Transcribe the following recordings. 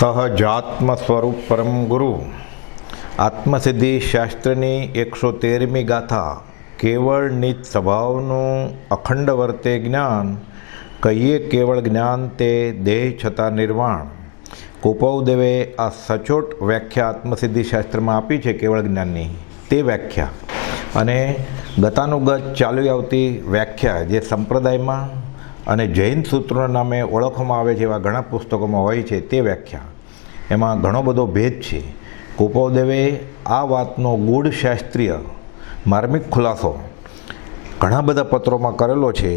સહજાત્મ સ્વરૂપ પરમ ગુરુ આત્મસિદ્ધિ શાસ્ત્રની 113મી ગાથા કેવળ નિજ સ્વભાવનું અખંડ વર્તે જ્ઞાન કહીએ કેવળ જ્ઞાન તે દેહ છતાં નિર્વાણ. કુપૌદેવે આ સચોટ વ્યાખ્યા આત્મસિદ્ધિ શાસ્ત્રમાં આપી છે કેવળ જ્ઞાનની. તે વ્યાખ્યા અને ગતાનુગત ચાલી આવતી વ્યાખ્યા જે સંપ્રદાયમાં અને જૈન સૂત્રોના નામે ઓળખવામાં આવે છે એવા ઘણા પુસ્તકોમાં હોય છે તે વ્યાખ્યા એમાં ઘણો બધો ભેદ છે. કુપૌદેવે આ વાતનો ગૂઢ શાસ્ત્રીય માર્મિક ખુલાસો ઘણા બધા પત્રોમાં કરેલો છે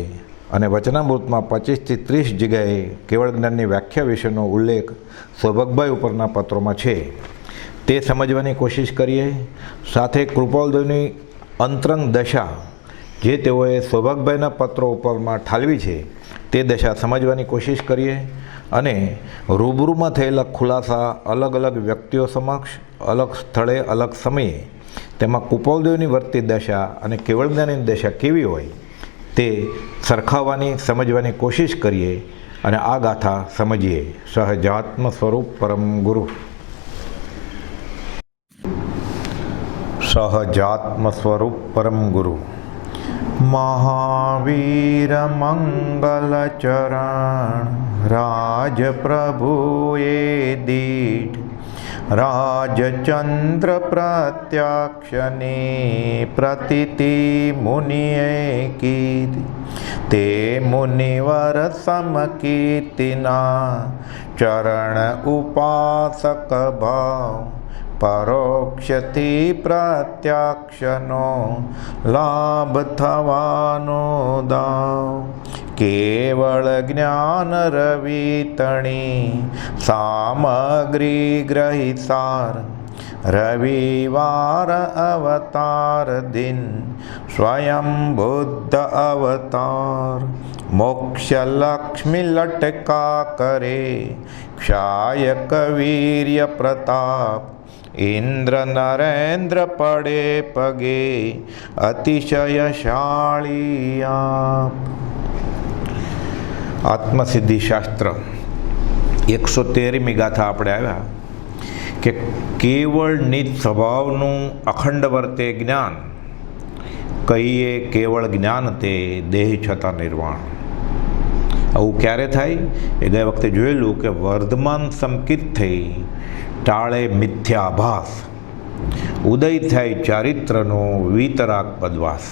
અને વચનામૃતમાં 25થી 30 જગ્યાએ કેવળ જ્ઞાનની વ્યાખ્યા વિશેનો ઉલ્લેખ સૌભગભાઈ ઉપરના પત્રોમાં છે. તે સમજવાની કોશિશ કરીએ. સાથે કૃપાલદેવની અંતરંગ દશા જે તેઓએ સૌભાગભાઈના પત્રો ઉપરમાં ઠાલવી છે તે દશા સમજવાની કોશિશ કરીએ અને રૂબરૂમાં થયેલા ખુલાસા અલગ અલગ વ્યક્તિઓ સમક્ષ અલગ સ્થળે અલગ સમયે તેમાં કુપૌદેવની વર્તી દશા અને કેવળ જ્ઞાનની દશા કેવી હોય તે સરખાવવાની સમજવાની કોશિશ કરીએ અને આ ગાથા સમજીએ. સહજાત્મ સ્વરૂપ પરમ ગુરુ. સહજાત્મ સ્વરૂપ પરમ ગુરુ મહાવીર મંગલચરણ રાજ પ્રભુએ દીઠ રાજચંદ્ર પ્રત્યક્ષની પ્રતીતિ મુનિએ કીધી. તે મુનિવર સમકીર્તિના ચરણ ઉપાસક ભાવ પરોક્ષથી પ્રત્યક્ષનો લાભ થવાનો દાવ. કેવળ જ્ઞાન રવિતણી સામગ્રી ગ્રહિતાર રવિવાર અવતાર દિન સ્વયં બુદ્ધ અવતાર. મોક્ષ લક્ષ્મી લટકા કરે ક્ષાય કવીર્ય પ્રતાપ. ઇન્દ્ર નરેન્દ્ર પડે પગે અતિશયશાળી આપ. આત્મસિદ્ધિ શાસ્ત્ર 113મી ગાથા આપણે આવ્યા કે કેવળ નિજ સ્વભાવનું અખંડ વર્તે જ્ઞાન કહીએ કેવળ જ્ઞાન તે દેહ છતાં નિર્વાણ. આવું ક્યારે થાય એ ગયા વખતે જોયેલું કે વર્ધમાન સંકિત થઈ ટાળે મિથ્યાભાસ ઉદય થાય ચારિત્રનો વીતરાગ પદવાસ.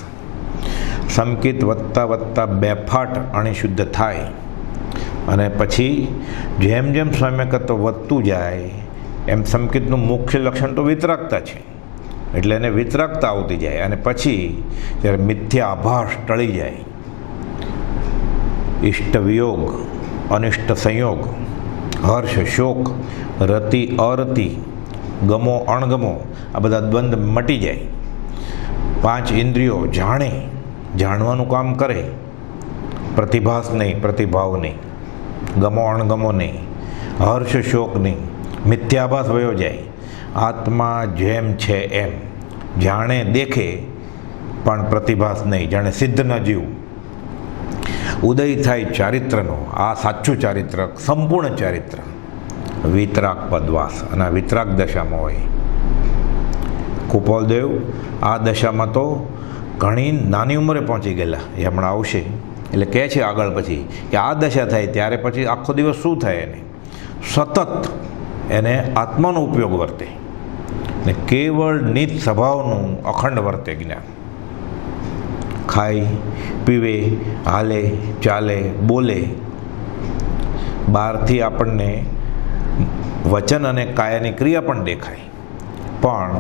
સંકિત વધતા વધતા બેફાટ અણિશુદ્ધ થાય અને પછી જેમ જેમ સ્વામ્યકત્વ વધતું જાય એમ સંકિતનું મુખ્ય લક્ષણ તો વિતરાગતા છે એટલે એને વિતરાગતા આવતી જાય અને પછી જ્યારે મિથ્યાભાસ ટળી જાય ઇષ્ટ વિયોગ અનિષ્ટ સંયોગ હર્ષ શોક રતિ અરતિ ગમો અણગમો આ બધા દ્વંદ મટી જાય. 5 ઇન્દ્રિયો જાણવાનું કામ કરે. પ્રતિભાસ નહીં, પ્રતિભાવ નહીં, ગમો અણગમો નહીં, હર્ષ શોક નહીં, મિથ્યાભાસ વયો જાય. આત્મા જેમ છે એમ જાણે દેખે પણ પ્રતિભાસ નહીં, જાણે સિદ્ધ ન જીવ. ઉદય થાય ચારિત્રનો, આ સાચું ચારિત્ર, સંપૂર્ણ ચારિત્ર. વિતરાગ પદવાસ અને આ વિતરાગ દશામાં હોય. કુપૌદેવ આ દશામાં તો ઘણી નાની ઉંમરે પહોંચી ગયેલા એ હમણાં આવશે એટલે કહે છે આગળ પછી કે આ દશા થાય ત્યારે પછી આખો દિવસ શું થાય એને સતત એને આત્માનો ઉપયોગ વર્તે ને કેવળ નિજ સ્વભાવનું અખંડ વર્તે જ્ઞાન. ખાય પીવે હાલે ચાલે બોલે બહારથી આપણને વચન અને કાયાની ક્રિયા પણ દેખાય પણ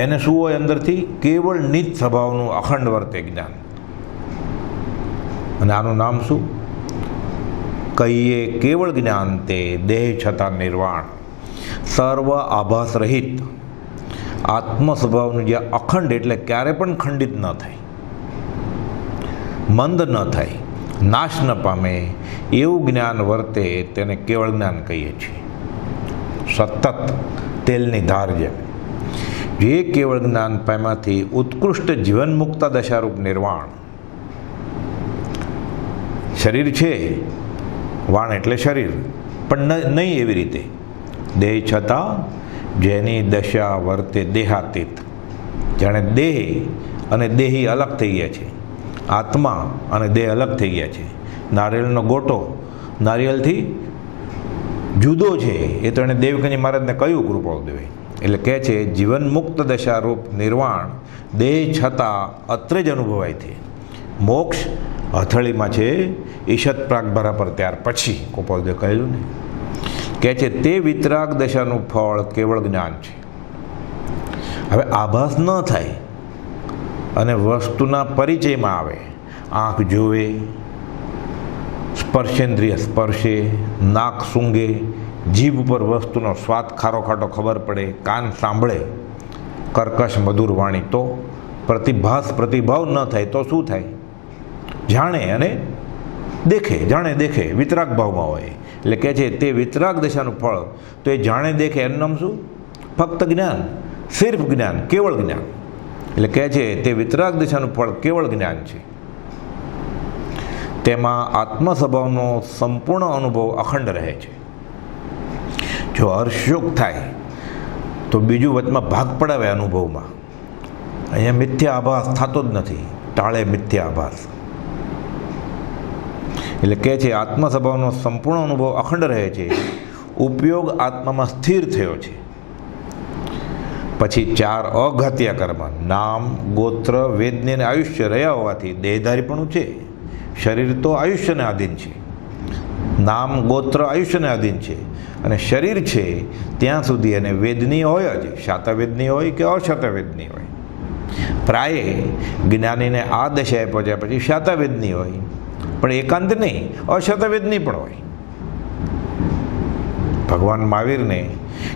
એને શું હોય અંદરથી કેવળ નિજ સ્વભાવનું અખંડ વર્તે જ્ઞાન. અને આનું નામ શું કહીએ કેવળ જ્ઞાન તે દેહ છતાં નિર્વાણ. સર્વ આભાસ રહિત આત્મ સ્વભાવનું જે અખંડ એટલે ક્યારે પણ ખંડિત ન થાય, મંદ ન થાય, નાશ ન પામે એવું જ્ઞાન વર્તે તેને કેવળ જ્ઞાન કહીએ છીએ. સતત તેલની ધાર જેમ જે કેવળ જ્ઞાન પામ્યાથી ઉત્કૃષ્ટ જીવન મુક્ત દશારૂપ નિર્વાણ. શરીર છે વાણ એટલે શરીર પણ નહીં એવી રીતે. દેહ છતાં જેની દશા વર્તે દેહાતીત, જાણે દેહ અને દેહી અલગ થઈ ગયા છે, આત્મા અને દેહ અલગ થઈ ગયા છે. નારિયેળનો ગોટો નારિયેળથી જુદો છે, એ તો એણે દેવકની મહારાજને કહ્યું કૃપાળુદેવે. એટલે કહે છે જીવન મુક્ત દશારૂપ નિર્વાણ દેહ છતાં અત્રે જ અનુભવાય છે. મોક્ષ હથળીમાં છે, ઈશત પ્રાગ બરાબર ત્યાર પછી કૃપાળુદેવે કહેલું ને. કહે છે તે વિતરાગ દશાનું ફળ કેવળ જ્ઞાન છે. હવે આભાસ ન થાય અને વસ્તુના પરિચયમાં આવે, આંખ જોવે, સ્પર્શેન્દ્રિય સ્પર્શે, નાક સૂંઘે, જીભ ઉપર વસ્તુનો સ્વાદ ખારો ખાટો ખબર પડે, કાન સાંભળે કર્કશ મધુર વાણી, તો પ્રતિભાવ ન થાય તો શું થાય? જાણે અને દેખે, જાણે દેખે, વિતરાગ ભાવમાં હોય. એટલે કહે છે તે વિતરાગ દશાનું ફળ તો એ જાણે દેખે એનું નામ શું? ફક્ત જ્ઞાન, સિર્ફ જ્ઞાન, કેવળ જ્ઞાન. એટલે કહે છે તે વિતરાગ દશાનું ફળ કેવળ જ્ઞાન છે. તેમાં આત્મ સ્વભાવનો સંપૂર્ણ અનુભવ અખંડ રહે છે. જો હર્ષયોગ થાય તો બીજું વચમાં ભાગ પડાવે અનુભવમાં. અહીંયા મિથ્યા આભાસ થતો જ નથી, ટાળે મિથ્યા આભાસ. એટલે કહે છે આત્મ સ્વભાવનો સંપૂર્ણ અનુભવ અખંડ રહે છે, ઉપયોગ આત્મામાં સ્થિર થયો છે. પછી 4 અઘાત્યા કર્મ નામ, ગોત્ર, વેદની અને આયુષ્ય રહ્યા હોવાથી દેહધારીપણું છે. શરીર તો આયુષ્યને આધીન છે, નામ ગોત્ર આયુષ્યને આધીન છે, અને શરીર છે ત્યાં સુધી એને વેદની હોય જ, શાતાવેદની હોય કે અશાતાવેદની હોય. પ્રાય જ્ઞાનીને આ દશાએ પહોંચ્યા પછી શાતાવેદની હોય, પણ એકાંત નહીં, અશાતાવેદની પણ હોય. ભગવાન મહાવીરને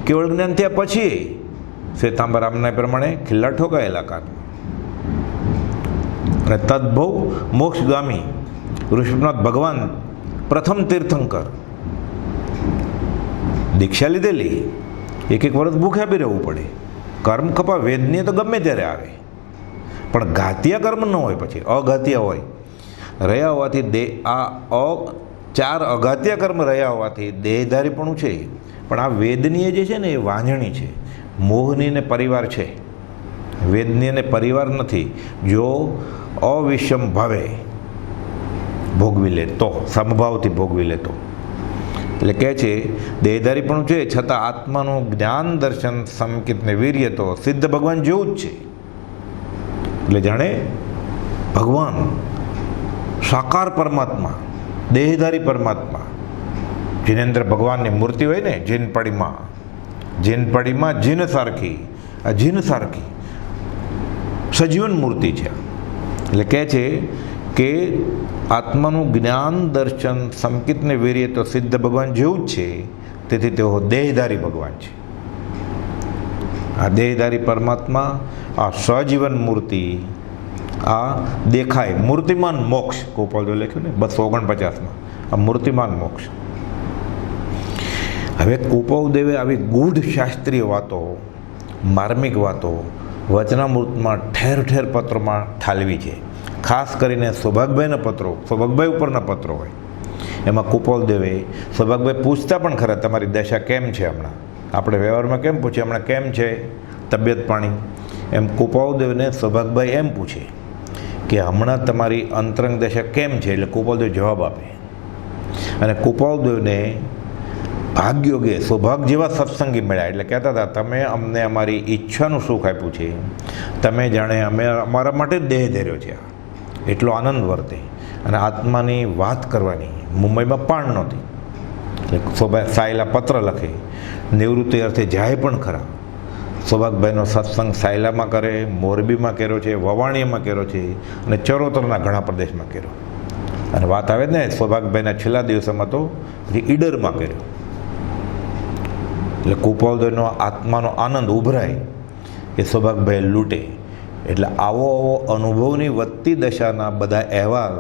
કેવળ જ્ઞાન થયા પછી શ્વેતાંબરામના પ્રમાણે ખિલ્લા ઠોકાયેલા કાન, અને તદ્ભવ મોક્ષગામી ઋષભનાથ ભગવાન પ્રથમ તીર્થંકર, દીક્ષા લીધેલી, એક વર્ષ ભૂખ્યા બી રહેવું પડે. કર્મ ખપા વેદનીય તો ગમે ત્યારે આવે, પણ ઘાતિયા કર્મ ન હોય, પછી અઘાતિયા હોય. રહ્યા હોવાથી આ 4 અઘાતિયા કર્મ રહ્યા હોવાથી દેહધારીપણું છે. પણ આ વેદનીય જે છે ને એ વાંઝણી છે, મોહની ને પરિવાર છે. વેદનીય ને પરિવાર નથી. જો અવિષમ ભાવે ભોગવી લે તો, સમભાવથી ભોગવી લે તો. એટલે કહે છે દેહધારીપણું છે છતાં આત્માનું જ્ઞાન દર્શન સમકિત ને વીર્ય તો સિદ્ધ ભગવાન જેવું જ છે. એટલે જાણે ભગવાન સાકાર પરમાત્મા, દેહધારી પરમાત્મા, જેની અંદર ભગવાનની મૂર્તિ હોય ને, જીન જીન સારખી, આ જીન સારખી સજીવન મૂર્તિ છે. એટલે કહે છે કે આત્માનું જ્ઞાન દર્શન સમકિતને વીર્ય તો સિદ્ધ ભગવાન જેવું જ છે, તેથી તેઓ દેહધારી ભગવાન છે. આ દેહધારી પરમાત્મા, આ સજીવન મૂર્તિ, આ દેખાય મૂર્તિમાન મોક્ષ, ગોપાલજો લખ્યું ને 249માં, આ મૂર્તિમાન મોક્ષ. હવે કૃપાળુદેવે આવી ગૂઢ શાસ્ત્રીય વાતો, માર્મિક વાતો વચનામૃતમાં ઠેર ઠેર પત્રોમાં ઠાલવી છે. ખાસ કરીને સૌભાગભાઈના પત્રો, સૌભાગભાઈ ઉપરના પત્રો હોય એમાં કૃપાળુદેવે, સૌભાગભાઈ પૂછતા પણ ખરા તમારી દશા કેમ છે હમણાં, આપણે વ્યવહારમાં કેમ પૂછીએ હમણાં કેમ છે તબિયત પાણી, એમ કૃપાળુદેવને સૌભાગભાઈ એમ પૂછે કે હમણાં તમારી અંતરંગ દશા કેમ છે. એટલે કૃપાળુદેવ જવાબ આપે. અને કૃપાળુદેવને ભાગ્યોગે સૌભાગ જેવા સત્સંગી મળ્યા. એટલે કહેતા હતા તમે અમને અમારી ઈચ્છાનું સુખ આપ્યું છે, તમે જાણે અમે અમારા માટે જ દેહ ધર્યો છે, એટલો આનંદ વર્તે. અને આત્માની વાત કરવાની મુંબઈમાં પાણ નહોતી. એટલે સાયલા પત્ર લખે, નિવૃત્તિ અર્થે જાય પણ ખરા. સૌભાગભાઈનો સત્સંગ સાયલામાં કરે, મોરબીમાં કર્યો છે, વવાણીમાં કર્યો છે, અને ચરોતરના ઘણા પ્રદેશમાં કર્યો. અને વાત આવે ને સૌભાગભાઈના છેલ્લા દિવસોમાં તો પછી ઈડરમાં કર્યો. એટલે કૃપાળુદેવનો આત્માનો આનંદ ઉભરાય એ સૌભાગભાઈ લૂંટે. એટલે આવો અનુભવની વધતી દશાના બધા અહેવાલ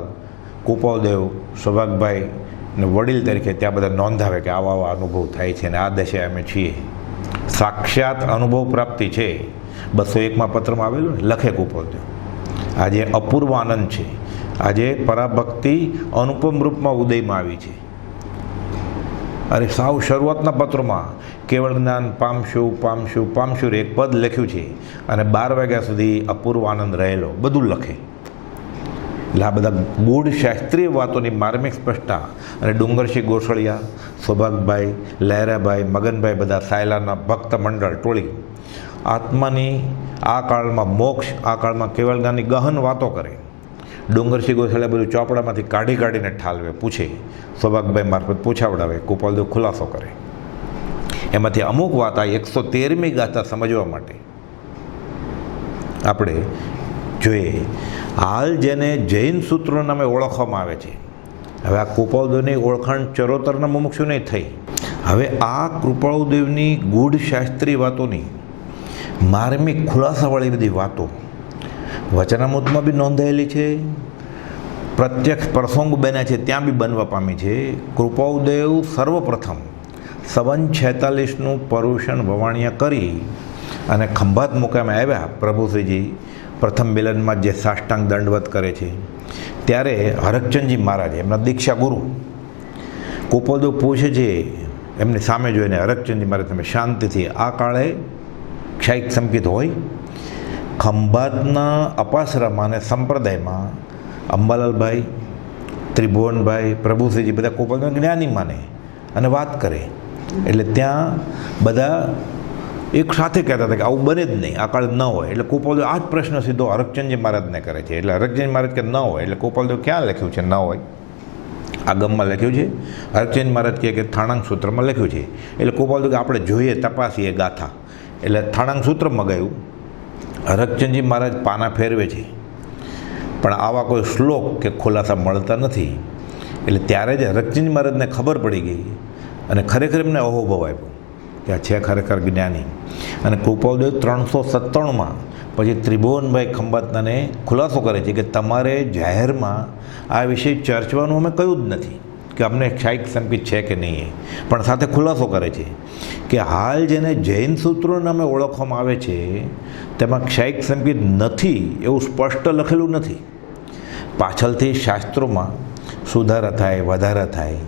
કૃપાળુદેવ સૌભાગભાઈને વડીલ તરીકે ત્યાં બધા નોંધાવે કે આવા આવા અનુભવ થાય છે, અને આ દશાએ અમે છીએ. સાક્ષાત અનુભવ પ્રાપ્તિ છે. 201માં પત્રમાં આવેલું ને, લખે કૃપાળુદેવ. આજે અપૂર્વ આનંદ છે. આજે પરાભક્તિ અનુપમ રૂપમાં ઉદયમાં આવી છે. અરે સાવ શરૂઆતના પત્રોમાં કેવળ જ્ઞાન પામશું પામશું પામશું એક પદ લખ્યું છે અને 12 વાગ્યા સુધી અપૂર્વ આનંદ રહેલો બધું લખે. એટલે આ બધા ગૂઢ શાસ્ત્રીય વાતોની માર્મિક સ્પષ્ટતા અને ડુંગરસિંહ ગોસળિયા, સૌભાગભાઈ, લહેરાભાઈ, મગનભાઈ બધા સાયલાના ભક્ત મંડળ ટોળી આત્માની આ કાળમાં મોક્ષ, આ કાળમાં કેવળ જ્ઞાનની ગહન વાતો કરે. ડુંગરસિંહ ગોસળિયા બધું ચોપડામાંથી કાઢીને ઠાલવે, પૂછે, સૌભાગભાઈ મારફત પૂછાવડાવે, ગોપાલદેવ ખુલાસો કરે. એમાંથી અમુક વાત આ 113મી ગાથા સમજવા માટે આપણે જોઈએ. હાલ જેને જૈન સૂત્રો નામે ઓળખવામાં આવે છે, હવે આ કૃપાળુદેવની ઓળખાણ ચરોતરના મુમુક્ષુ નહીં થઈ. હવે આ કૃપાળુદેવની ગૂઢ શાસ્ત્રી વાતોની માર્મિક ખુલાસાવાળી બધી વાતો વચનામૃતમાં બી નોંધાયેલી છે, પ્રત્યક્ષ પ્રસંગ બન્યા છે ત્યાં બી બનવા પામી છે. કૃપાળુદેવ સર્વપ્રથમ 4746નું પર્યુષણ વવાણિયા કરી અને ખંભાત મુકામે આવ્યા. પ્રભુશ્રીજી પ્રથમ મિલનમાં જે સાષ્ટાંગ દંડવત કરે છે ત્યારે હરકચંદજી મહારાજ એમના દીક્ષા ગુરુ કૃપાળુદેવ પૂછે છે, એમની સામે જોઈને હરકચંદજી મહારાજ તમે શાંતિથી, આ કાળે ક્ષાયિક સંકિત હોય. ખંભાતના અપાસરામાં અને સંપ્રદાયમાં અંબાલાલભાઈ, ત્રિભુવનભાઈ, પ્રભુશ્રીજી બધા કૃપાળુદેવ જ્ઞાની માને અને વાત કરે. એટલે ત્યાં બધા એક સાથે કહેતા હતા કે આવું બને જ નહીં, આ કાળે ન હોય. એટલે કૃપાળુદેવ આ જ પ્રશ્ન સીધો હરકચંદજી મહારાજને કરે છે. એટલે હરકચંદજી મહારાજ કે ન હોય. એટલે કૃપાળુદેવ ક્યાં લખ્યું છે ન હોય? આગમમાં લખ્યું છે. હરકચંદજી મહારાજ કહે કે થાણાંગ સૂત્રમાં લખ્યું છે. એટલે કૃપાળુદેવ આપણે જોઈએ, તપાસીએ ગાથા. એટલે થાણાંગ સૂત્ર મગાવ્યું. હરકચંદજી મહારાજ પાના ફેરવે છે પણ આવા કોઈ શ્લોક કે ખુલાસા મળતા નથી. એટલે ત્યારે જ હરકચંદજી મહારાજને ખબર પડી ગઈ અને ખરેખર એમને અહોભાવ આપ્યો કે આ છે ખરેખર જ્ઞાની. અને કૃપાળુદેવ 397માં પછી ત્રિભુવનભાઈ ખંભાતનાને ખુલાસો કરે છે કે તમારે જાહેરમાં આ વિષય ચર્ચવાનું અમે કહ્યું જ નથી કે અમને ક્ષાયિક સંકિત છે કે નહીં. પણ સાથે ખુલાસો કરે છે કે હાલ જેને જૈન સૂત્રો નામે ઓળખવામાં આવે છે તેમાં ક્ષાયિક સંકિત નથી એવું સ્પષ્ટ લખેલું નથી. પાછળથી શાસ્ત્રોમાં સુધારા થાય, વધારા થાય,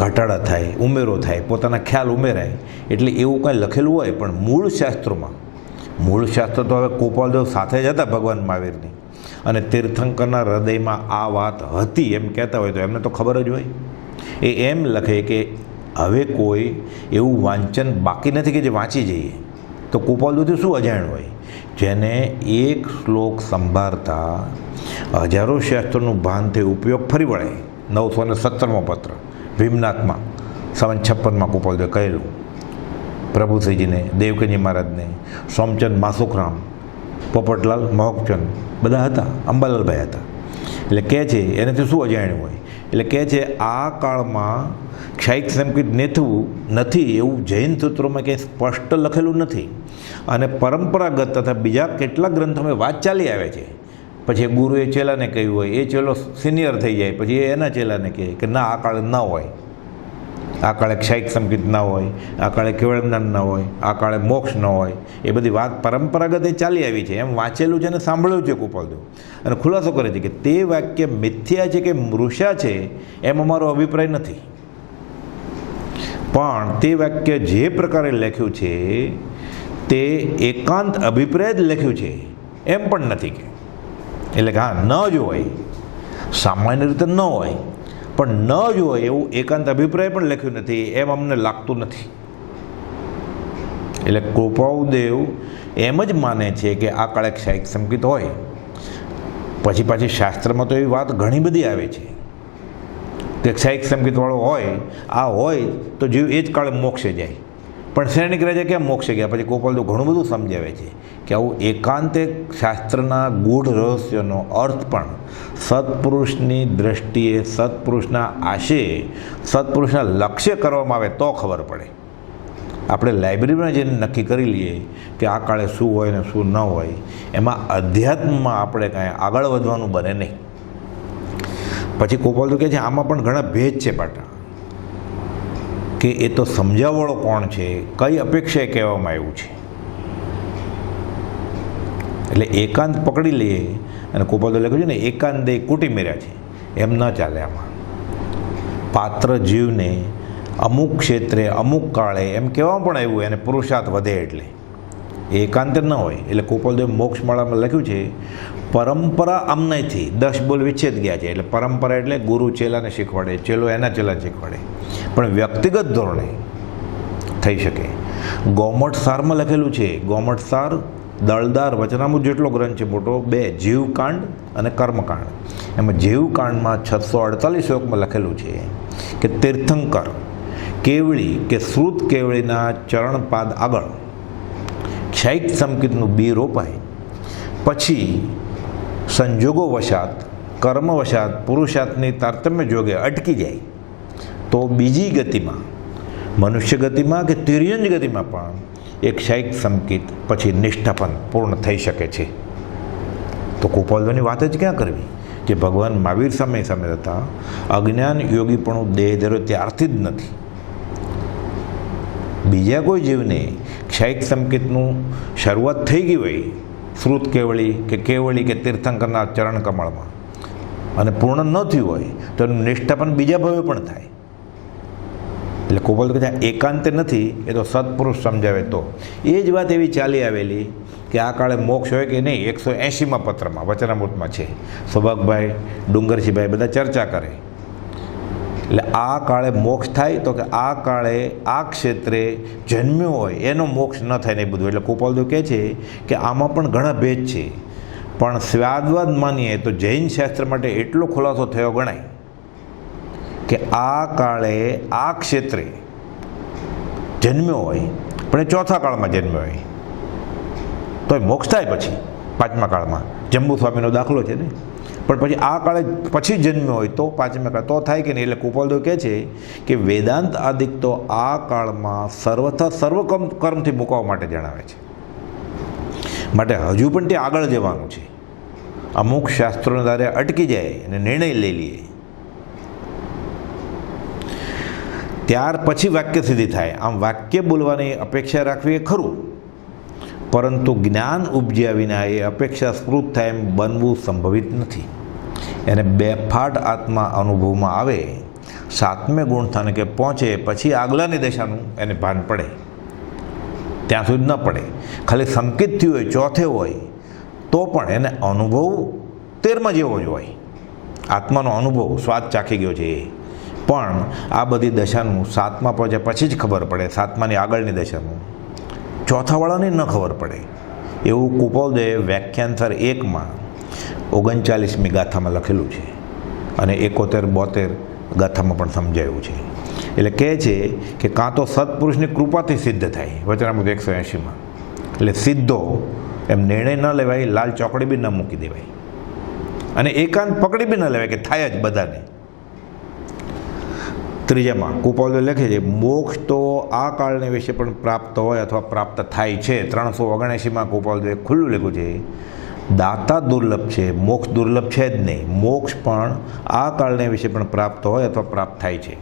ઘટાડા થાય, ઉમેરો થાય, પોતાના ખ્યાલ ઉમેરાય. એટલે એવું કાંઈ લખેલું હોય પણ મૂળ શાસ્ત્રોમાં, મૂળ શાસ્ત્ર તો હવે કૃપાળુદેવ સાથે જ હતા ભગવાન મહાવીરની, અને તીર્થંકરના હૃદયમાં આ વાત હતી એમ કહેતા હોય તો એમને તો ખબર જ હોય. એ એમ લખે કે હવે કોઈ એવું વાંચન બાકી નથી કે જે વાંચી જઈએ. તો કૃપાળુદેવથી શું અજાણ હોય? જેને એક શ્લોક સંભાળતા હજારો શાસ્ત્રોનું ભાન થઈ ઉપયોગ ફરી વળે. 917મો પત્ર ભીમનાથમાં 5756માં કૃપાળુદેવ કહેલું. પ્રભુશ્રીજીને, દેવકીજી મહારાજને, સોમચંદ માસુખરામ, પોપટલાલ મહોકચંદ બધા હતા, અંબાલાલભાઈ હતા. એટલે કહે છે એનાથી શું અજાણ્યું હોય? એટલે કહે છે આ કાળમાં ક્ષાયિક સંકિત નથી એવું જૈન સૂત્રોમાં કંઈ સ્પષ્ટ લખેલું નથી. અને પરંપરાગત તથા બીજા કેટલાક ગ્રંથોમાં વાત ચાલી આવે છે. પછી ગુરુએ ચેલાને કહ્યું હોય, એ ચેલો સિનિયર થઈ જાય, પછી એ એના ચેલાને કહે કે ના આ કાળે ન હોય, આ કાળે ક્ષાયિક સંકિત ન હોય, આ કાળે કેવળ જ્ઞાન ન હોય, આ કાળે મોક્ષ ન હોય. એ બધી વાત પરંપરાગત એ ચાલી આવી છે, એમ વાંચેલું છે અને સાંભળ્યું છે કૃપાળુદેવ. અને ખુલાસો કરે છે કે તે વાક્ય મિથ્યા છે કે મૃષા છે એમ અમારો અભિપ્રાય નથી. પણ તે વાક્ય જે પ્રકારે લખ્યું છે તે એકાંત અભિપ્રાય જ લખ્યું છે એમ પણ નથી કે. એટલે કે હા, ન જ હોય, સામાન્ય રીતે ન હોય, પણ ન જ હોય એવું એકાંત અભિપ્રાય પણ લખ્યું નથી એમ અમને લાગતું નથી. એટલે કૃપાળુદેવ એમ જ માને છે કે આ કાળે ક્ષાયિક સંકિત હોય. પછી શાસ્ત્રમાં તો એવી વાત ઘણી બધી આવે છે કે ક્ષાયિક સંકિતવાળો હોય, આ હોય તો જીવ એ જ કાળે મોક્ષે જાય. પણ શ્રેણિક રાજા કેમ મોક્ષે ગયા? પછી કૃપાળુદેવ ઘણું બધું સમજાવે છે કે આવું એકાંતે શાસ્ત્રના ગૂઢ રહસ્યનો અર્થ પણ સત્પુરુષની દ્રષ્ટિએ, સત્પુરુષના આશે, સત્પુરુષના લક્ષ્ય કરવામાં આવે તો ખબર પડે. આપણે લાઇબ્રેરીમાં જઈને નક્કી કરી લઈએ કે આ કાળે શું હોય ને શું ન હોય, એમાં અધ્યાત્મમાં આપણે કાંઈ આગળ વધવાનું બને નહીં. પછી કૃપાળુદેવ કહે છે આમાં પણ ઘણા ભેદ છે પાટા, કે એ તો સમજાવવાળો કોણ છે, કઈ અપેક્ષાએ કહેવામાં આવ્યું છે. એટલે એકાંત પકડી લઈએ અને કૃપાળુદેવ લખ્યું છે ને એકાંતે કુટી મેર્યા છે, એમ ન ચાલે. આમાં પાત્ર જીવને અમુક ક્ષેત્રે અમુક કાળે એમ કહેવામાં પણ આવ્યું એને પુરુષાર્થ વધે એટલે એકાંત ન હોય. એટલે ગોપાલદેવ મોક્ષમાળામાં લખ્યું છે પરંપરા આમનાથી 10 બોલ વિચ્છેદ ગયા છે. એટલે પરંપરા એટલે ગુરુ ચેલાને શીખવાડે, ચેલો એના ચેલાને શીખવાડે, પણ વ્યક્તિગત ધોરણે થઈ શકે. ગૌમઠસારમાં લખેલું છે, ગૌમઠસાર દળદાર વચનામૃત જેટલો ગ્રંથ છે મોટો, 2 જીવકાંડ અને કર્મકાંડ. એમાં જીવકાંડમાં 648 શ્લોકમાં લખેલું છે કે તીર્થંકર કેવળી કે શ્રુત કેવળીના ચરણપાદ આગળ ક્ષૈક સંકિતનું બી રોપાય, પછી સંજોગો વશાત કર્મવશાત પુરુષાર્થની તારતમ્ય જોગે અટકી જાય તો બીજી ગતિમાં, મનુષ્ય ગતિમાં કે તિર્યંજ ગતિમાં પણ એક ક્ષૈક સંકિત પછી નિષ્ઠાપન પૂર્ણ થઈ શકે છે. તો ગોપાલદેવની વાત જ ક્યાં કરવી કે ભગવાન મહાવીર સામે હતા. અજ્ઞાન યોગીપણું દેહ ધર્યો ત્યારથી જ નથી. બીજા કોઈ જીવને ક્ષૈક સંકેતનું શરૂઆત થઈ ગઈ હોય શ્રુત કેવળી કે તીર્થંકરના ચરણ કમળમાં અને પૂર્ણ ન થયું હોય તો એનું નિષ્ઠાપન બીજા ભાવે પણ થાય. એટલે ગોપાલ કહે એકાંતે નથી, એ તો સત્પુરુષ સમજાવે તો. એ જ વાત એવી ચાલી આવેલી કે આ કાળે મોક્ષ હોય કે નહીં 180માં પત્રમાં વચનામૃતમાં છે. સૌભાગભાઈ, ડુંગરજીભાઈ બધા ચર્ચા કરે. એટલે આ કાળે મોક્ષ થાય તો કે આ કાળે આ ક્ષેત્રે જન્મ્યો હોય એનો મોક્ષ ન થાય ને એ બધું. એટલે ગોપાલદેવ કહે છે કે આમાં પણ ઘણા ભેદ છે, પણ સ્વાદવાદ માનીએ તો જૈન શાસ્ત્ર માટે એટલો ખુલાસો થયો ગણાય કે આ કાળે આ ક્ષેત્રે જન્મ્યો હોય પણ એ ચોથા કાળમાં જન્મ્યો હોય તો એ મોક્ષ થાય પછી 5મા કાળમાં. જંબુ સ્વામીનો દાખલો છે ને. પણ પછી આ કાળે પછી જન્મ્યો હોય તો 5મા કાળ તો થાય કે નહીં. એટલે ગોપાલદેવ કહે છે કે વેદાંત આદિક તો આ કાળમાં સર્વથા સર્વ કર્મથી મૂકવા માટે જણાવે છે. માટે હજુ પણ તે આગળ જવાનું છે. અમુક શાસ્ત્રોના દ્વારે અટકી જાય અને નિર્ણય લઈ લઈએ ત્યાર પછી વાક્ય સિદ્ધિ થાય. આમ વાક્ય બોલવાની અપેક્ષા રાખવી એ ખરું, પરંતુ જ્ઞાન ઉપજ્યા વિના એ અપેક્ષા સ્ફૂર્ત થાય એમ બનવું સંભવિત નથી. એને બેફાટ આત્મા અનુભવમાં આવે, 7મે ગુણસ્થાને કે પહોંચે પછી આગલાની દશાનું એને ભાન પડે. ત્યાં સુધી ન પડે. ખાલી સંકેત થયું હોય, ચોથે હોય તો પણ એને અનુભવ 13મા જેવો જ હોય. આત્માનો અનુભવ સ્વાદ ચાખી ગયો છે એ પણ આ બધી દશાનું 7મા પહોંચ્યા પછી જ ખબર પડે. 7માની આગળની દશાનું ચોથાવાળાને ન ખબર પડે. એવું ગોપાલદેવ વ્યાખ્યાનસર 1માં 39મી ગાથામાં લખેલું છે અને 71-72 ગાથામાં પણ સમજાયું છે. એટલે કહે છે કે કાં તો સત્પુરુષની કૃપાથી સિદ્ધ થાય વચનામૃત 180માં. એટલે સીધો એમ નિર્ણય ન લેવાય, લાલ ચોકડી બી ન મૂકી દેવાય અને એકાંત પકડી બી ન લેવાય કે થાય જ બધાને. 3માં ગોપાલદેવ લખે છે મોક્ષ તો આ કાળને વિશે પણ પ્રાપ્ત હોય અથવા પ્રાપ્ત થાય છે. 379માં ગોપાલદેવે ખુલ્લું લખ્યું છે દાતા દુર્લભ છે, મોક્ષ દુર્લભ છે જ નહીં. મોક્ષ પણ આ કાળને વિશે પણ પ્રાપ્ત હોય અથવા પ્રાપ્ત થાય છે.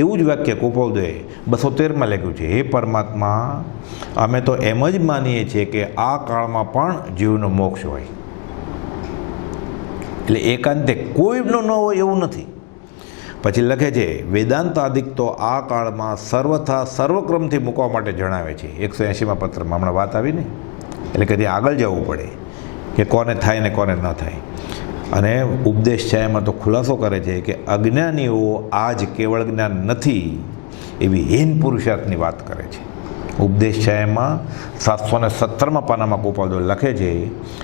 એવું જ વાક્ય ગોપાલદેવે 213માં લખ્યું છે હે પરમાત્મા, અમે તો એમ જ માનીએ છીએ કે આ કાળમાં પણ જીવનો મોક્ષ હોય. એટલે એકાંતે કોઈનો ન હોય એવું નથી. પછી લખે છે વેદાંત આદિક તો આ કાળમાં સર્વથા સર્વક્રમથી મૂકવા માટે જણાવે છે. 180માં પત્રમાં હમણાં વાત આવી ને. એટલે કે ત્યાં આગળ જવું પડે કે કોને થાય ને કોને ન થાય. અને ઉપદેશ છાયામાં તો ખુલાસો કરે છે કે અજ્ઞાનીઓ આજ કેવળ જ્ઞાન નથી એવી હીન પુરુષાર્થની વાત કરે છે. ઉપદેશ છાયામાં 717માં પાનામાં ગોપાલદેવ લખે છે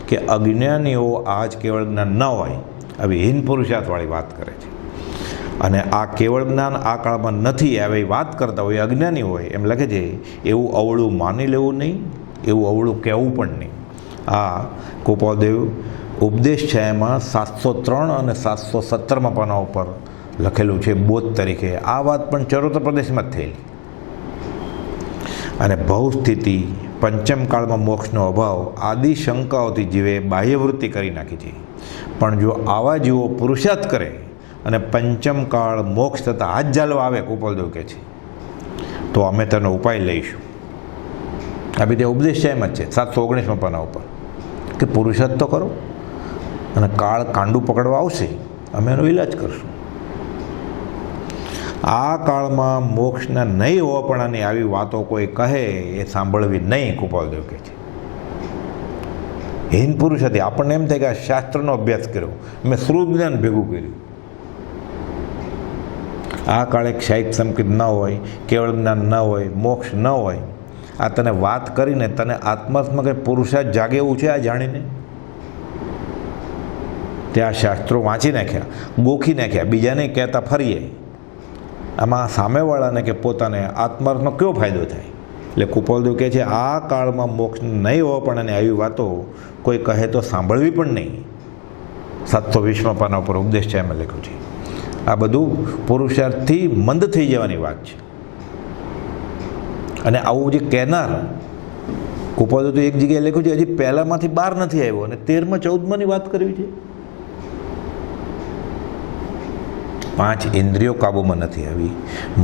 કે અજ્ઞાનીઓ આજ કેવળ જ્ઞાન ન હોય આવી હીન પુરુષાર્થવાળી વાત કરે છે. અને આ કેવળ જ્ઞાન આ કાળમાં નથી આવી વાત કરતા હોય અજ્ઞાની હોય એમ લખે છે એવું અવળું માની લેવું નહીં, એવું અવળું કહેવું પણ નહીં. આ ગોપાલદેવ ઉપદેશ છાયામાં 703 અને 717માં પાના ઉપર લખેલું છે બોધ તરીકે. આ વાત પણ ચરોતર પ્રદેશમાં જ થયેલી. અને ભવસ્થિતિ 5મ કાળમાં મોક્ષનો અભાવ આદિ શંકાઓથી જીવે બાહ્યવૃત્તિ કરી નાખી છે. પણ જો આવા જીવો પુરુષાર્થ કરે અને 5મ કાળ મોક્ષ થતાં હાથ ઝાલવા આવે ગોપાલદેવ કહે છે તો અમે તેનો ઉપાય લઈશું. આ બી તે ઉપદેશ છાયામાં જ છે 719માં પાના ઉપર કે પુરુષાર્થ તો કરો અને કાળ કાંડું પકડવા આવશે અમે એનો ઈલાજ કરશું. આ કાળમાં મોક્ષના નહીં હોવાપણાની આવી વાતો કોઈ કહે એ સાંભળવી નહીં, કૃપાલદેવ કહે છે. હિન્દ પુરુષ હતી, આપણને એમ થાય કે આ શાસ્ત્રનો અભ્યાસ કર્યો, મેં શ્રુત જ્ઞાન ભેગું કર્યું. આ કાળે ક્ષાયિક સંકેત ન હોય, કેવળ જ્ઞાન ન હોય, મોક્ષ ન હોય, આ તને વાત કરીને તને આત્મામાં કંઈ પુરુષાર્થ જાગે એવું છે આ જાણીને? ત્યાં શાસ્ત્રો વાંચી નાખ્યા, ગોખી નાખ્યા, બીજાને કહેતા ફરીએ. આમાં સામેવાળાને કે પોતાને આત્માર્થનો કયો ફાયદો થાય? એટલે કૃપાલદેવ કહે છે આ કાળમાં મોક્ષ નહીં હોવા પણ અને આવી વાતો કોઈ કહે તો સાંભળવી પણ નહીં. 720 પાના ઉપર ઉપદેશ છે એમાં લખ્યું છે. આ બધું પુરુષાર્થથી મંદ થઈ જવાની વાત છે. અને આવું જે કહેનાર કૃપાલદેવ તો એક જગ્યાએ લખ્યું છે હજી પહેલાંમાંથી બહાર નથી આવ્યો અને 13માં 14માની વાત કરવી છે. 5 ઇન્દ્રિયો કાબૂમાં નથી આવી,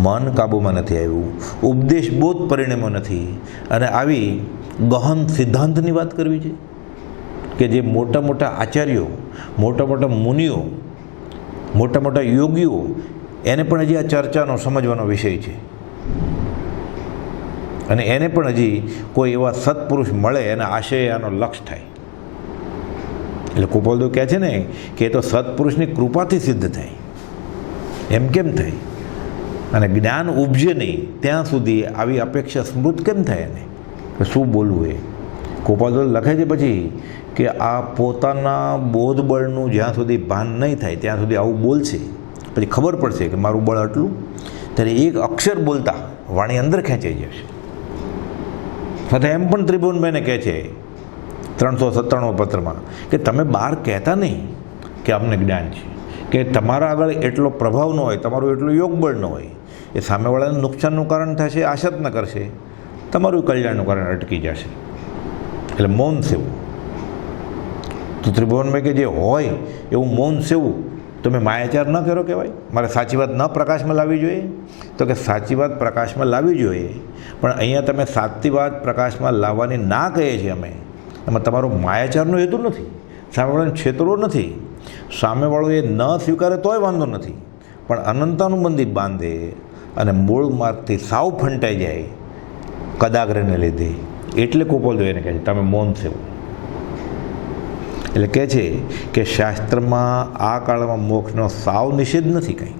મન કાબૂમાં નથી આવ્યું, ઉપદેશ બોધ પરિણમ્યો નથી, અને આવી ગહન સિદ્ધાંતની વાત કરવી છે કે જે મોટા મોટા આચાર્યો, મોટા મોટા મુનિઓ, મોટા મોટા યોગીઓ, એને પણ હજી આ ચર્ચાનો સમજવાનો વિષય છે. અને એને પણ હજી કોઈ એવા સત્પુરુષ મળે એને આશય આનો લક્ષ થાય. એટલે કૃપાલદેવ કહે છે ને કે એ તો સત્પુરુષની કૃપાથી સિદ્ધ થાય. એમ કેમ થાય? અને જ્ઞાન ઉપજે નહીં ત્યાં સુધી આવી અપેક્ષા સ્મૃત કેમ થાય? એને શું બોલવું? એ કૃપાલદેવ લખે છે પછી કે આ પોતાના બોધબળનું જ્યાં સુધી ભાન નહીં થાય ત્યાં સુધી આવું બોલશે. પછી ખબર પડશે કે મારું બળ આટલું, ત્યારે એક અક્ષર બોલતા વાણી અંદર ખેંચાઈ જશે. સાથે એમ પણ ત્રિભુવનભાઈને કહે છે 397 પત્રમાં કે તમે બહાર કહેતા નહીં કે અમને જ્ઞાન છે, કે તમારા આગળ એટલો પ્રભાવ ન હોય, તમારું એટલું યોગબળ ન હોય, એ સામેવાળાને નુકસાનનું કારણ થશે, આશા ન કરશે, તમારું કલ્યાણનું કારણ અટકી જશે. એટલે મૌન સેવું. તો ત્રિભુવનભાઈ કે જે હોય એવું મૌન સેવું તમે માયાચાર ન કરો કહેવાય? મારે સાચી વાત ન પ્રકાશમાં લાવવી જોઈએ? તો કે સાચી વાત પ્રકાશમાં લાવવી જોઈએ, પણ અહીંયા તમે સાચી વાત પ્રકાશમાં લાવવાની ના કહીએ છીએ અમે, એમાં તમારો માયાચારનો હેતુ નથી, સામેવાળાને છેતરો નથી. સામેવાળો એ ન સ્વીકારે તોય વાંધો નથી, પણ અનંતાનુબંધી બાંધે અને મૂળ માર્ગથી સાવ ફંટાઈ જાય કદાગ્રહને લીધે, એટલે કૃપાલદેવ એને કહે છે તમે મૌન સેવું. એટલે કહે છે કે શાસ્ત્રમાં આ કાળમાં મોક્ષનો સાવ નિષેધ નથી કંઈ.